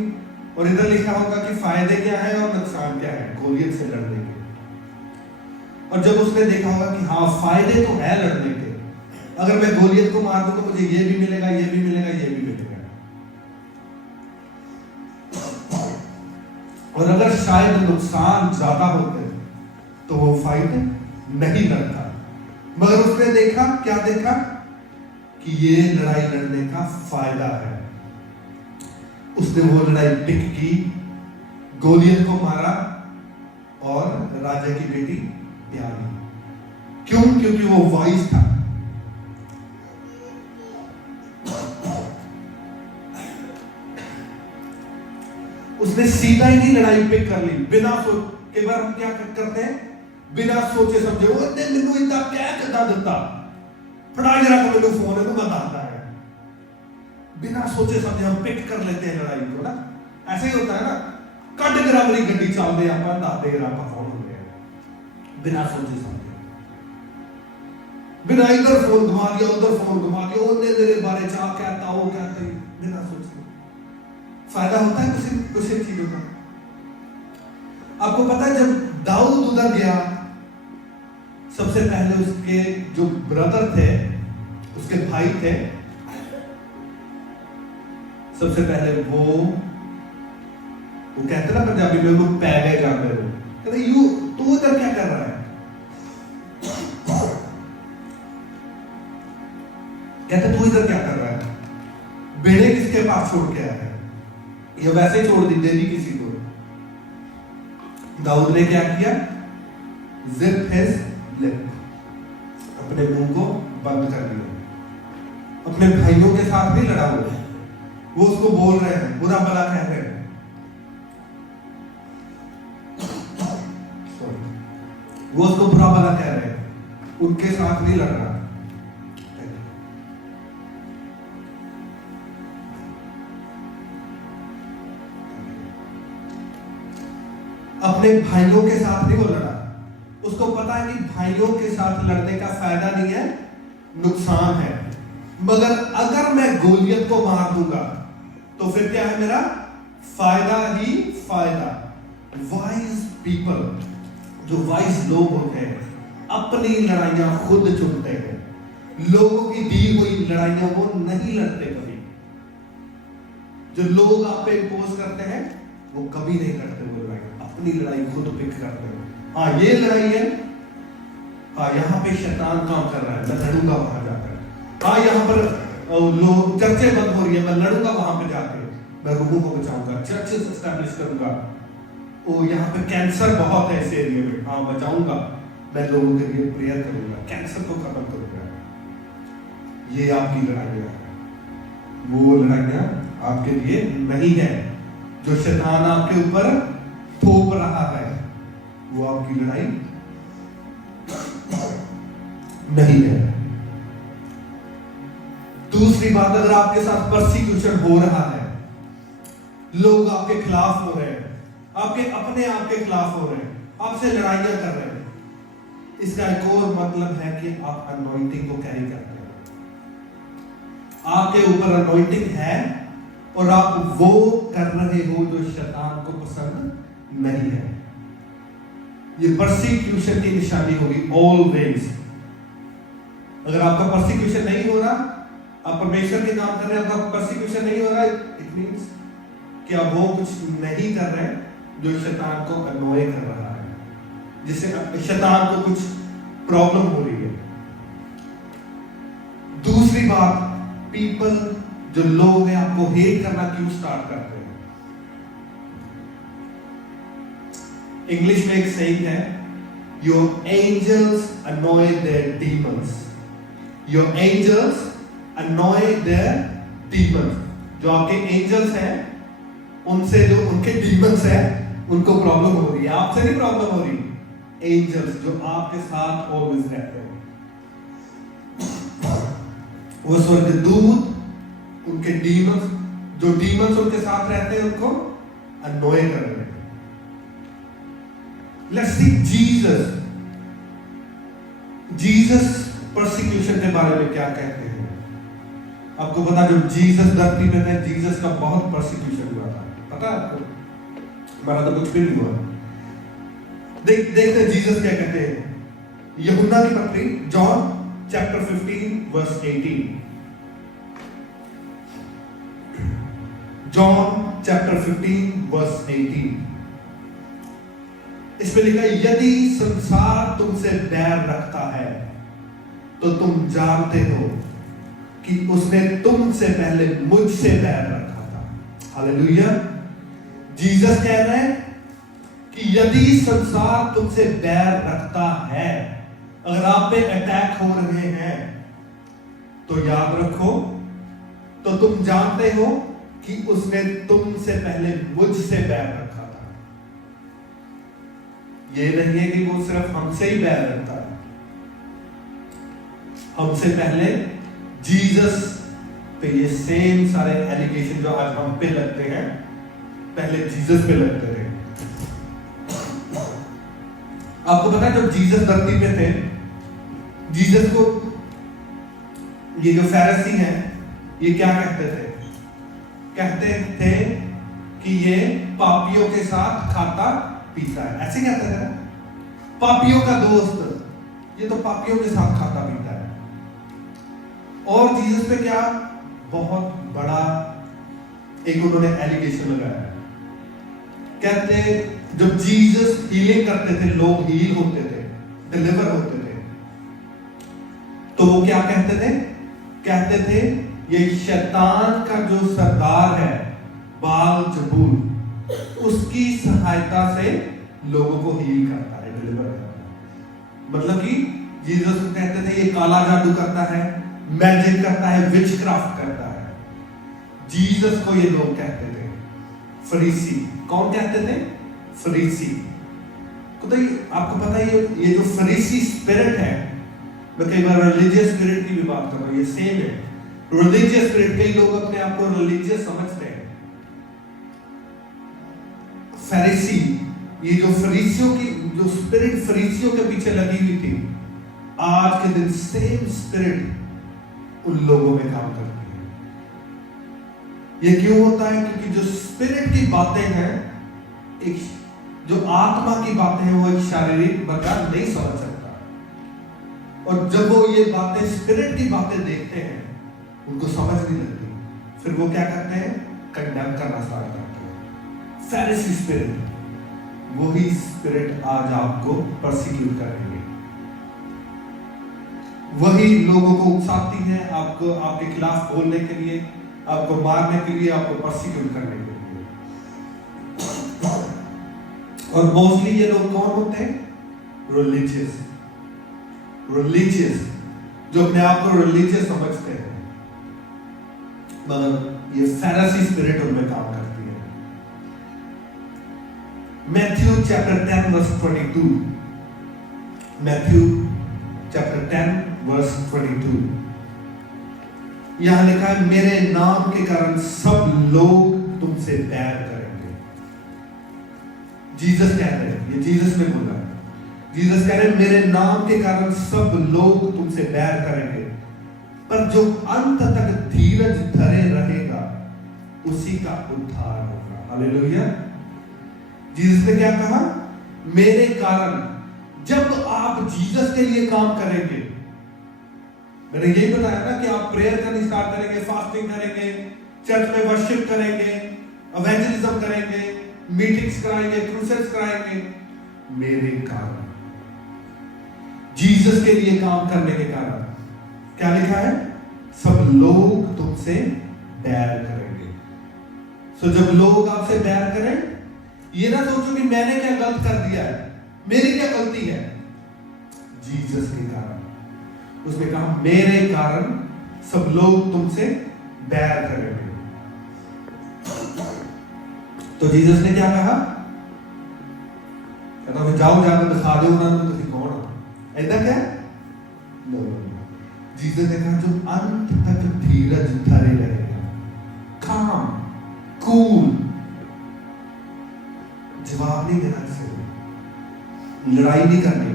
और इधर लिखा होगा कि फायदे क्या है और नुकसान क्या है गोलियत से लड़ने के। और जब उसने देखा होगा कि हाँ फायदे तो है लड़ने के, अगर मैं गोलियत को मार दूं तो मुझे ये भी मिलेगा, ये भी मिलेगा, ये भी मिलेगा, और अगर शायद नुकसान ज्यादा होते तो वो फाइट नहीं लड़ता। मगर उसने देखा, क्या देखा? कि ये लड़ाई लड़ने का फायदा है। उसने वो लड़ाई पिक की, गोलियत को मारा और राजा की बेटी ब्याह ली। क्यों? क्योंकि वो वाइज था। उसने सीधा ही नहीं लड़ाई पिक कर ली, बिना सोच। कई बार हम क्या करते हैं? बिना सोचे समझे, वो मैनू इतना क्या करता देता, फड़ा जरा तो मैनू फोन है तो बताता है। बिना सोचे समझे हम पिक कर लेते हैं लड़ाई को ना। ऐसे ही होता है ना, कट गिरा मेरी गड्डी चलते आप दाते गिरा कौन हो गया, बिना सोचे समझे, बिना इधर फोन घुमा दिया, उधर फोन घुमा दिया, उन्हें मेरे बारे चाह कहता, वो कहते, बिना सोचे। फायदा होता है कुछ चीजों का। आपको पता है जब दाऊद उधर गया, सबसे पहले उसके जो ब्रदर थे, उसके भाई थे, सबसे पहले वो वो कहते ना पंजाबी में, वो पै गए जाते हो, कहते यू तू उधर क्या कर रहा है? कहते तू इधर क्या कर रहा है? बेड़े किसके पास छोड़ के आया है? ये वैसे ही छोड़ दी, दे दी किसी को। दाऊद ने क्या किया? जिप हिज लिप, अपने मुंह को बंद कर दिया। अपने भाइयों के साथ नहीं लड़ा वो उसको बोल रहे हैं, बुरा भला कह रहे हैं, वो उसको बुरा भला कह रहे हैं, उनके साथ नहीं लड़ रहा। अपने भाइयों के साथ नहीं वो लड़ा। उसको पता है कि भाइयों के साथ लड़ने का फायदा नहीं है, नुकसान है। मगर अगर मैं गोलियत को मार दूंगा तो फिर क्या है मेरा? फायदा ही फायदा। वाइज पीपल, जो वाइज लोग होते हैं, अपनी लड़ाइयां खुद चुनते हैं। लोगों की दी हुई लड़ाइयां वो नहीं लड़ते कभी। जो लोग आप पे इम्पोज करते हैं वो कभी नहीं करते वो लड़ाई, अपनी लड़ाई खुद पिक करते हैं। हाँ ये लड़ाई है, हाँ यहाँ पे शैतान काम कर रहा है, मैं लड़ूंगा वहां जाकर। हाँ यहाँ पर लोग चर्चे बंद हो रही है, मैं लड़ूंगा वहां पे जाकर, मैं रूहों को बचाऊंगा, चर्चेस एस्टैब्लिश करूंगा। ओ यहाँ पे कैंसर बहुत है इस एरिया में, हाँ बचाऊंगा, मैं लोगों के लिए प्रेयर करूंगा, कैंसर को खत्म करूंगा। ये आपकी लड़ाइयां है, वो लड़ाइयां आपके लिए नहीं है। जो शैतान आपके ऊपर थोप रहा है वो आपकी लड़ाई नहीं है। दूसरी बात, अगर आपके साथ परसिक्यूशन हो रहा है, लोग आपके खिलाफ हो रहे हैं, आपके अपने आप के खिलाफ हो रहे हैं, आपसे लड़ाइयां कर रहे हैं, इसका एक और मतलब है कि आप अनॉइंटिंग को कैरी करते हैं। आपके ऊपर अनॉइंटिंग है और आप वो कर रहे हो जो शैतान को पसंद नहीं है। ये परसिक्यूशन की निशानी होगी ऑलवेज। अगर आपका परसिक्यूशन नहीं हो रहा, आप परमेश्वर के काम कर रहे हैं, आपका परसिक्यूशन नहीं हो रहा, इट मींस कि आप वो कुछ नहीं कर रहे जो शैतान को अनॉय कर रहा है, जिससे शैतान को कुछ प्रॉब्लम हो रही है। दूसरी बात, पीपल, जो लोग हैं, आपको हेट करना क्यों स्टार्ट करते हैं? इंग्लिश में एक सेइंग है, your angels annoy their demons. Your angels annoy their demons. जो आपके एंजल्स हैं, उनसे जो उनके डीमंस हैं, उनको प्रॉब्लम हो रही है, आपसे नहीं प्रॉब्लम हो रही। एंजल्स जो आपके साथ ऑलवेज रहते हैं, वो स्वर्गदूत, उनके डीमंस, जो डीमंस उनके साथ रहते हैं, उनको अनॉय कर रहे हैं। Let's see Jesus. Jesus persecution के बारे में क्या कहते हैं? आपको पता, जब जीसस धरती में थे, जीसस का बहुत परसिक्यूशन हुआ था, पता है आपको? हमारा तो कुछ भी नहीं हुआ। देखते हैं जीसस क्या कहते हैं। यूहन्ना की पत्री, John chapter 15 verse 18। John chapter 15 verse 18। इसमें लिखा है, यदि संसार तुमसे बैर रखता है तो तुम जानते हो कि उसने तुमसे पहले मुझसे बैर रखा था। हालेलुया। जीसस कह रहे हैं कि यदि संसार तुमसे बैर रखता है, अगर आप पे अटैक हो रहे हैं, तो याद रखो, तो तुम जानते हो कि उसने तुमसे पहले मुझसे बैर रखा था। ये नहीं है कि वो सिर्फ हमसे ही बैर रखता है, हमसे पहले जीसस पे ये सेम सारे एलिगेशन जो आज हम पे लगते हैं, पहले जीसस पे लगते थे। आपको पता है, जब जीसस धरती पे थे, जीसस को ये जो फैरिसी हैं, ये क्या कहते थे? कहते थे कि ये पापियों के साथ खाता पीता है, ऐसे कहते थे ना, पापियों का दोस्त, ये तो पापियों के साथ खाता पीता है। और जीसस पे क्या बहुत बड़ा एक उन्होंने एलिगेशन लगाया है। कहते जब जीसस हीलिंग करते थे, लोग हील होते थे, डिलीवर होते थे, तो वो क्या कहते थे? कहते थे ये शैतान का जो सरदार है बाल जबूल, उसकी सहायता से लोगों को हील करता है, डिलीवर करता है। मतलब कि जीसस कहते थे ये काला जादू करता है, मैजिक करता है, विच क्राफ्ट करता है। जीसस को ये लोग कहते थे फरीसी। कौन कहते थे? फरीसी। तो आपको पता है ये जो फरीसी स्पिरिट है, मैं कई बार रिलीजियस स्पिरिट की भी बात कर रहा हूं, ये सेम है। रिलीजियस स्पिरिट, कई लोग अपने आप को रिलीजियस समझते हैं। फरीसी, ये जो फरीसियों की जो स्पिरिट फरीसियों के पीछे लगी हुई थी, आज के दिन सेम स्पिरिट उन लोगों में काम करती है। ये क्यों होता है? क्योंकि जो स्पिरिट की बातें हैं, एक जो आत्मा की बातें हैं, वो एक शारीरिक बंदा नहीं समझ सकता। और जब वो ये बातें स्पिरिट की बातें देखते हैं, उनको समझ नहीं लगती, फिर वो क्या करते हैं? कंडेम करना स्टार्ट करते हैं। फरीसी स्पिरिट, वही स्पिरिट आज आपको परसिक्यूट करेंगे, वही लोगों को उकसाती है आपको, आपके खिलाफ बोलने के लिए, आपको मारने के लिए, आपको परसिक्यूट करने के लिए। और मोस्टली ये लोग कौन होते हैं? रिलीजियस, जो अपने आप को रिलीजियस समझते हैं, मगर ये फरीसी स्पिरिट उनमें काम करती है। Matthew chapter 10 verse 22, Matthew chapter 10 verse 22, यहां लिखा है मेरे नाम के कारण सब लोग तुमसे बैर करेंगे। जीसस कह रहे हैं, ये जीसस ने बोला, जीसस कह रहे हैं मेरे नाम के कारण सब लोग तुमसे बैर करेंगे, पर जो अंत तक धीरज धरे रहेगा उसी का उद्धार होगा। हालेलुया। जीसस ने क्या कहा? मेरे कारण। जब आप जीसस के लिए काम करेंगे, मैंने यही बताया ना कि आप प्रेयर करनी स्टार्ट करेंगे, फास्टिंग करेंगे, चर्च में वर्शिप करेंगे, इवेंजलिज्म करेंगे, मीटिंग्स कराएंगे, क्रूसेड्स कराएंगे, मेरे कारण, जीसस के लिए काम करने के कारण। क्या लिखा है? सब लोग तुमसे बैर करेंगे। सो जब लोग आपसे बैर करें, ये ना सोचो कि मैंने क्या गलत कर दिया है, मेरी क्या गलती है, जीसस के कारण। उसने कहा मेरे कारण सब लोग तुमसे बैर करेंगे। तो जीसस ने क्या कहा? कहता मैं जाओ जाकर दिखा दो ना तो तुम कौन हो, ऐसा क्या? जीसस ने कहा जो अंत तक धीरज धरे रहेगा, काम कूल, जवाब नहीं देना, किसी लड़ाई नहीं करनी,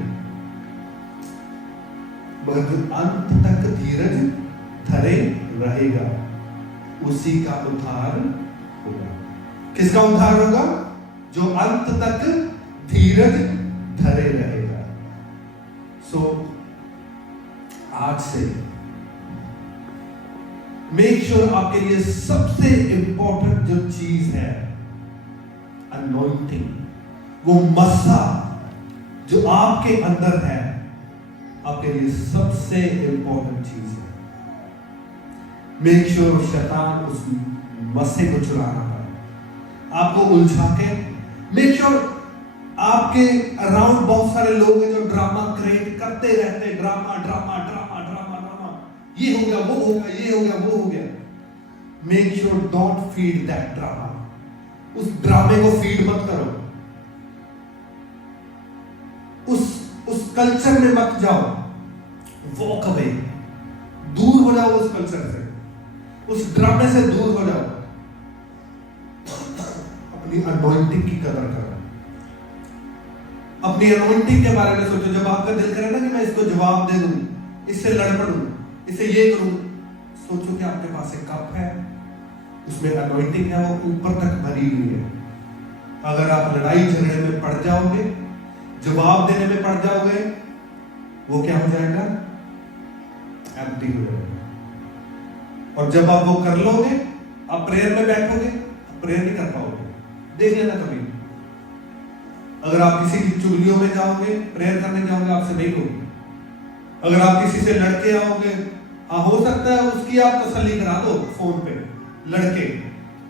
मगर जो अंत तक धीरज धरे रहेगा उसी का उद्धार होगा। किसका उद्धार होगा? जो अंत तक धीरज धरे रहेगा। सो आज से मेक श्योर आपके लिए सबसे इंपॉर्टेंट जो चीज है अनॉइंटिंग, वो मसा जो आपके अंदर है, आपके लिए सबसे इंपॉर्टेंट चीज है। मेक श्योर शैतान उस मसे को चुरा रहा है, आपको उलझा के। मेक श्योर आपके अराउंड बहुत सारे लोग हैं जो ड्रामा क्रिएट करते रहते हैं, drama drama drama drama drama, ये हो गया, वो हो गया, ये हो गया, वो हो गया। Make sure don't feed that drama, उस ड्रामे को फीड मत करो, उस कल्चर में मत जाओ, वॉक अवे, दूर हो जाओ उस कल्चर से, उस ड्रामे से दूर हो जाओ, अपनी अनॉइंटिंग की कदर करो, अपनी अनॉइंटिंग के बारे में सोचो। जब आपका दिल करे ना कि मैं इसको जवाब दे दूं, इससे लड़ पड़ूं, इसे ये करूं, सोचो कि आपके पास एक कप है, उसमें अनॉइंटिंग है, वो ऊपर तक भरी हुई है। अगर आप लड़ाई झगड़े में पड़ जाओगे, जवाब देने में पड़ जाओगे, वो क्या हो जाएगा? एम्प्टी हो जाएगा। और जब आप वो कर लोगे, आप प्रेयर में बैठोगे, प्रेयर नहीं कर पाओगे। देख लेना कभी अगर आप किसी की चुगलियों में जाओगे, प्रेयर करने जाओगे, आपसे नहीं होगी। अगर आप किसी से लड़के आओगे, हाँ हो सकता है उसकी आप तसल्ली करा दो फोन पे लड़के,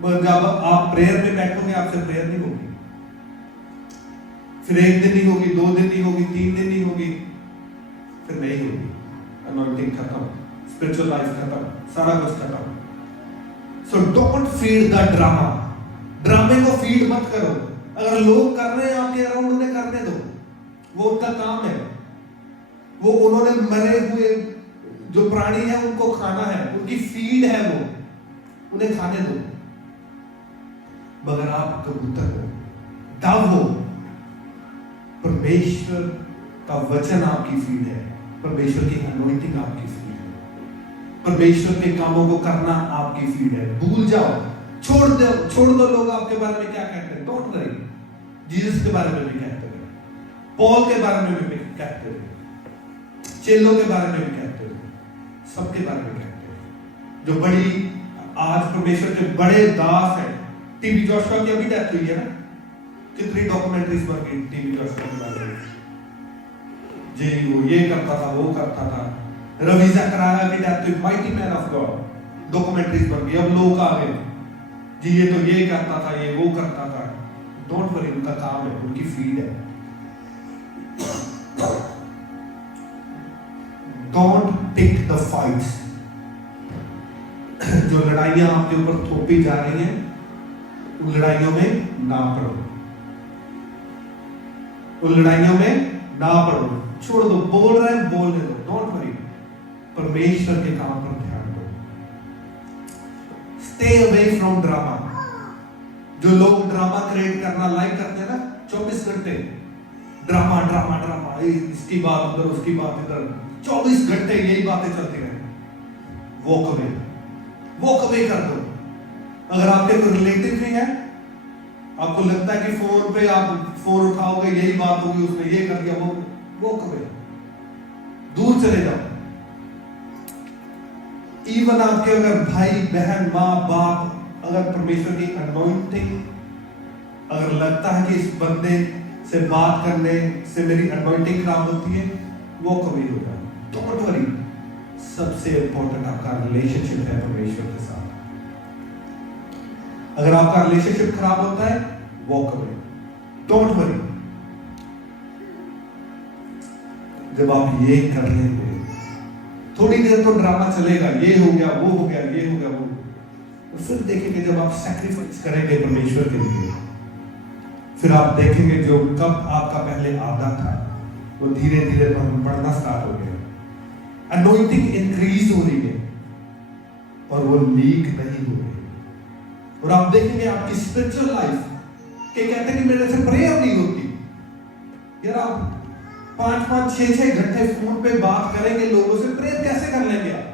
मगर जब आप प्रेयर में बैठोगे आपसे प्रेयर नहीं होगी। फिर 1 दिन नहीं होगी, 2 दिन नहीं होगी, 3 दिन नहीं होगी, फिर नहीं होगी। अनॉइंटिंग खत्म, स्पिरिचुअल लाइफ खत्म, सारा कुछ खत्म। So don't feed the drama. ड्रामे को फीड मत करो। अगर लोग कर रहे हैं आपके अराउंड, उन्हें करने दो, वो उनका काम है। वो उन्होंने मरे हुए जो प्राणी है उनको खाना है, उनकी फीड है, वो उन्हें खाने दो। मगर आप कबूतर हो, डव हो, परमेश्वर का वचन आपकी फीड है, परमेश्वर की अनॉइंटिंग आपकी फीड है, परमेश्वर के कामों को करना आपकी फीड है। भूल जाओ, छोड़ दो लोग आपके बारे में क्या कहते हैं। डोंट वरी, जीसस के बारे में भी कहते हैं, पॉल के बारे में भी कहते हैं, चेलों के बारे में भी कहते हैं, सबके बारे में कहते हैं। जो बड़ी आज परमेश्वर के बड़े दास हैं, टीबी जोशुआ की अभी डेथ हुई है ना, कितनी डॉक्यूमेंट्रीज बन गई टीबी जोशुआ के बारे में। जी वो ये करता था, वो करता था। रवि ज़करिया की डेथ हुई, mighty man of God, documentaries बन गई। अब लोग आ गए जी ये तो ये करता था, ये वो करता था। डोंट वरी, उनका काम है, उनकी फीड है। Don't pick the fights. जो लड़ाइयां आपके ऊपर थोपी जा रही हैं, उन लड़ाइयों में ना पड़ो, उन लड़ाइयों में ना पड़ो, छोड़ दो। बोल रहे हैं बोलने दो, डोंट वरी, परमेश्वर के काम पर ध्यान दो। Stay away from drama. जो लोग ड्रामा क्रिएट करना लाइक करते हैं ना, 24 घंटे ड्रामा ड्रामा ड्रामा, इसकी बात उधर, उसकी बात इधर, 24 घंटे यही बातें चलती रहे। वॉक अवे कर दो। अगर आपके कोई रिलेटिव भी है, आपको लगता है कि फोन पे आप फोन उठाओगे यही बात होगी, उसने ये कर दिया, वो वॉक अवे, दूर चले जाओ। इवन आपके अगर भाई बहन माँ बाप, अगर परमेश्वर की अनॉइंटिंग, अगर लगता है कि इस बंदे से बात करने से मेरी अनॉइंटिंग खराब होती है, वो कभी हो जाए। डोंट वरी, सबसे इंपॉर्टेंट आपका रिलेशनशिप है परमेश्वर के साथ। अगर आपका रिलेशनशिप खराब होता है, वॉक अवे, डोंट वरी। जब आप ये कर लेंगे, थोड़ी देर तो ड्रामा चलेगा, ये हो गया, वो हो गया, ये हो गया, वो, तो फिर देखेंगे जब आप सैक्रिफाइस करेंगे परमेश्वर के लिए, फिर आप देखेंगे जो कब आपका पहले आधा था, वो धीरे धीरे बढ़ना स्टार्ट हो गया। अनॉइंटिंग इंक्रीज हो रही है और वो लीक नहीं हो रही। और आप देखेंगे आपकी स्पिरिचुअल लाइफ के कहते हैं कि मेरे से प्रेयर नहीं होती। यार आप 5-5, 6-6 घंटे फोन पे बात करेंगे लोगों से, प्रेयर कैसे कर लेंगे आप?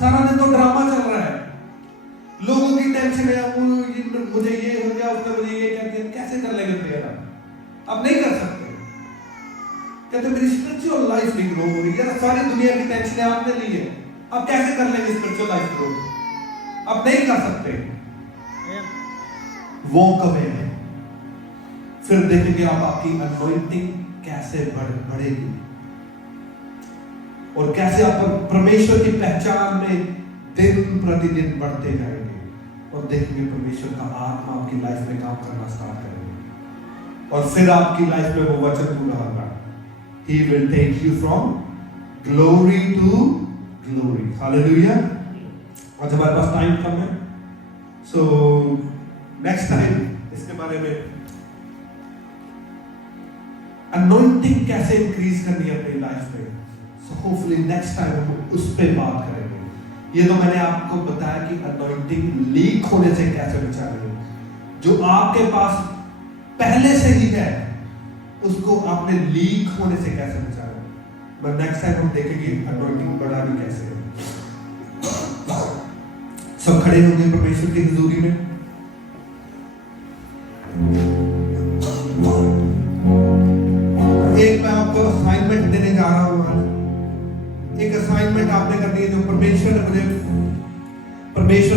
सारा दिन तो ड्रामा चल रहा है, लोगों की टेंशन है, मुझे ये हो गया, उसने मुझे ये कह दिया, कैसे कर लेंगे प्रेयर? आप नहीं कर सकते। कहते मेरी स्पिरिचुअल लाइफ नहीं ग्रो हो रही है, सारी दुनिया की टेंशन आपने ली है, आप कैसे कर लेंगे स्पिरिचुअल लाइफ ग्रो? आप नहीं कर सकते। वॉक अवे है, फिर देखेंगे आप आपकी अनॉइंटिंग कैसे बढ़ेगी और कैसे आप परमेश्वर की पहचान में दिन प्रतिदिन बढ़ते जाएंगे और देखेंगे परमेश्वर का आत्मा आपकी लाइफ में काम करना स्टार्ट करेगा और फिर आपकी लाइफ में वो वचन पूरा होगा। He will take you from glory to glory. Hallelujah. आज हमारे पास टाइम कम है, so next time इसके बारे में anointing कैसे इंक्रीज करनी है अपनी लाइफ में, so hopefully next time हम उस पे बात करेंगे। ये तो मैंने आपको बताया कि anointing लीक होने से कैसे बचानी है, जो आपके पास पहले से ही है उसको आपने लीक होने से कैसे बचाना। बट नेक्स्ट टाइम हम देखेंगे anointing बढ़ानी कैसे है। सब खड़े होंगे परमेश्वर की हुजूरी में। एक मैं आपको असाइनमेंट देने जा रहा हूं आज। एक असाइनमेंट आपने करनी है जो परमेश्वर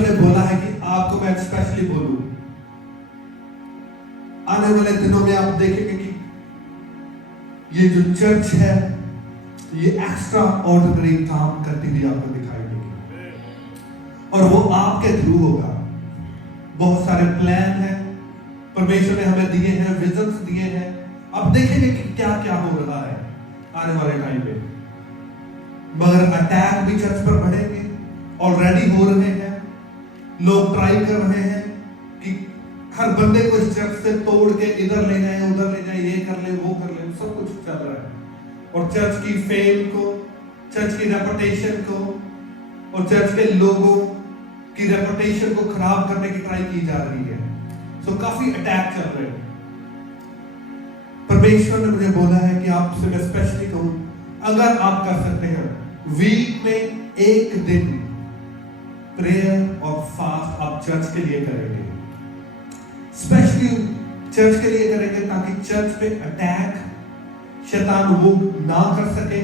ने बोला है कि आपको मैं स्पेशली बोलूं। आने वाले दिनों में आप देखेंगे कि ये जो चर्च है ये एक्स्ट्रा ऑर्डिनरी काम करती हुई आपको दिखाई देगी और वो आपके थ्रू होगा। बहुत सारे प्लान हैं परमेश्वर ने हमें दिए हैं, विजन्स दिए हैं। अब देखेंगे कि क्या क्या हो रहा है आने वाले टाइम पे। मगर अटैक भी चर्च पर बढ़ेंगे, ऑलरेडी हो रहे हैं। लोग ट्राई कर रहे हैं कि हर बंदे को इस चर्च से तोड़ के इधर ले जाए, उधर ले जाए, ये कर ले, वो कर ले, सब कुछ चल रहा है। और चर्च की फेम को, चर्च की रेपुटेशन को और चर्च के लोगों की रेपुटेशन को खराब करने की ट्राई की जा रही है। सो काफी अटैक चल रहे हैं। परमेश्वर ने मुझे बोला है कि आपसे मैं स्पेशली कहूं, अगर आप कर सकते हैं वीक में एक दिन प्रेयर और फास्ट आप चर्च के लिए करेंगे, स्पेशली चर्च के लिए करेंगे, ताकि चर्च पे अटैक शैतान वो ना कर सके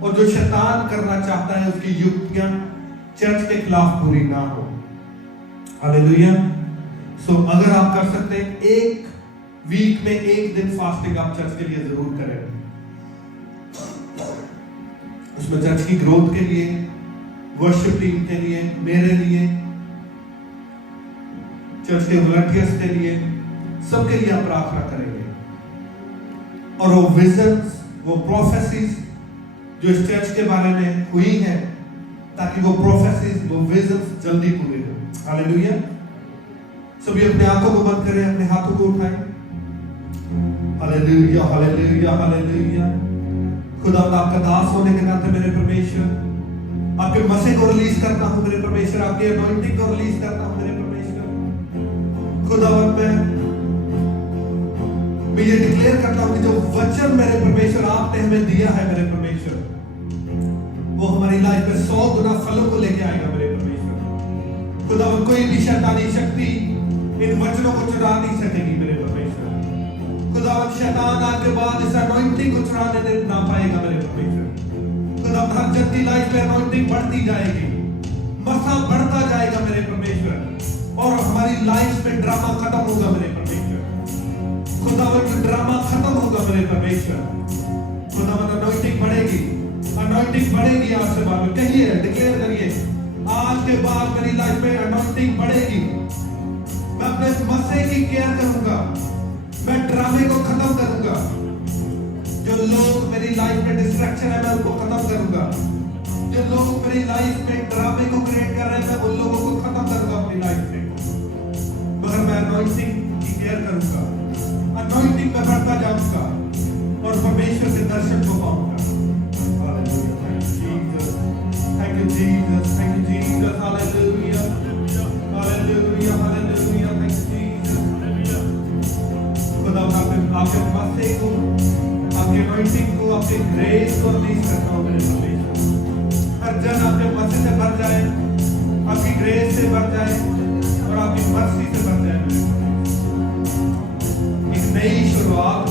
और जो शैतान करना चाहता है उसकी युक्तियां चर्च के खिलाफ पूरी ना हो। हालेलुया। सो अगर आप कर सकते हैं एक वीक में एक दिन फास्टिंग आप चर्च के लिए जरूर करें। उसमें चर्च की ग्रोथ के लिए, वर्शिप टीम के लिए, मेरे लिए, चर्च के वॉलंटियर्स के लिए, सबके लिए आप प्रार्थना करेंगे। और वो विजन्स, वो प्रोफेसीज जो इस चर्च के बारे में हुई है, ताकि वो प्रोफेसीज, वो विजन्स जल्दी पूरे हो। हालेलुया। सभी अपने आंखों को बंद करें, अपने हाथों को उठाएं। Hallelujah, hallelujah, hallelujah. खुदा आपका दास होने के नाते मेरे परमेश्वर आपके मसीह को रिलीज करता हूं मेरे परमेश्वर, आपके अनॉइंटिंग को रिलीज करता हूं मेरे परमेश्वर। खुदावंद मैं ये डिक्लेयर करता हूं कि जो वचन मेरे परमेश्वर आपने हमें दिया है मेरे परमेश्वर, वो हमारी लाइफ में 100 गुना फलों को लेके आएगा मेरे परमेश्वर। खुदावंद कोई भी शैतानी शक्ति इन वचनों को चुरा नहीं सकेगी मेरे परमेश्वर। खुदावंद शैतान आज के बाद इस अनॉइंटिंग को चुराने ना पाएगा मेरे परमेश्वर। खुदावंद हर जन की लाइफ में अनॉइंटिंग बढ़ती जाएगी, मसा बढ़ता जाएगा मेरे परमेश्वर, और हमारी लाइफ में ड्रामा खत्म होगा मेरे परमेश्वर। खुदावंद ड्रामा खत्म होगा मेरे परमेश्वर। खुदावंद अनॉइंटिंग बढ़ेगी, अनॉइंटिंग बढ़ेगी। आज से बाद कहिए, डिक्लेयर करिए, आज के बाद मेरी लाइफ में अनॉइंटिंग बढ़ेगी। मैं अपने मसीह की केयर करूंगा, मैं ड्रामे को खत्म करूंगा। जो लोग मेरी लाइफ में डिस्ट्रैक्शन है मैं उनको खत्म करूंगा। जो लोग मेरी लाइफ में ड्रामे को क्रिएट कर रहे हैं मैं उन लोगों को खत्म करूंगा अपनी लाइफ से। मगर मैं अनॉइंटिंग की केयर करूंगा, अनॉइंटिंग में बढ़ता जाऊंगा और परमेश्वर के दर्शन को पाऊंगा। Thank you Jesus, thank you Jesus, hallelujah, hallelujah, hallelujah, thank you Jesus। खुदा आपके मसीह को, आपके अनॉइंटिंग को, आपके ग्रेस को रिलीज करता हूं मेरे परमेश्वर। हर जन आपके मसीह से भर जाए, आपकी ग्रेस से भर जाए और आपकी मर्सी से भर जाए। एक नई शुरुआत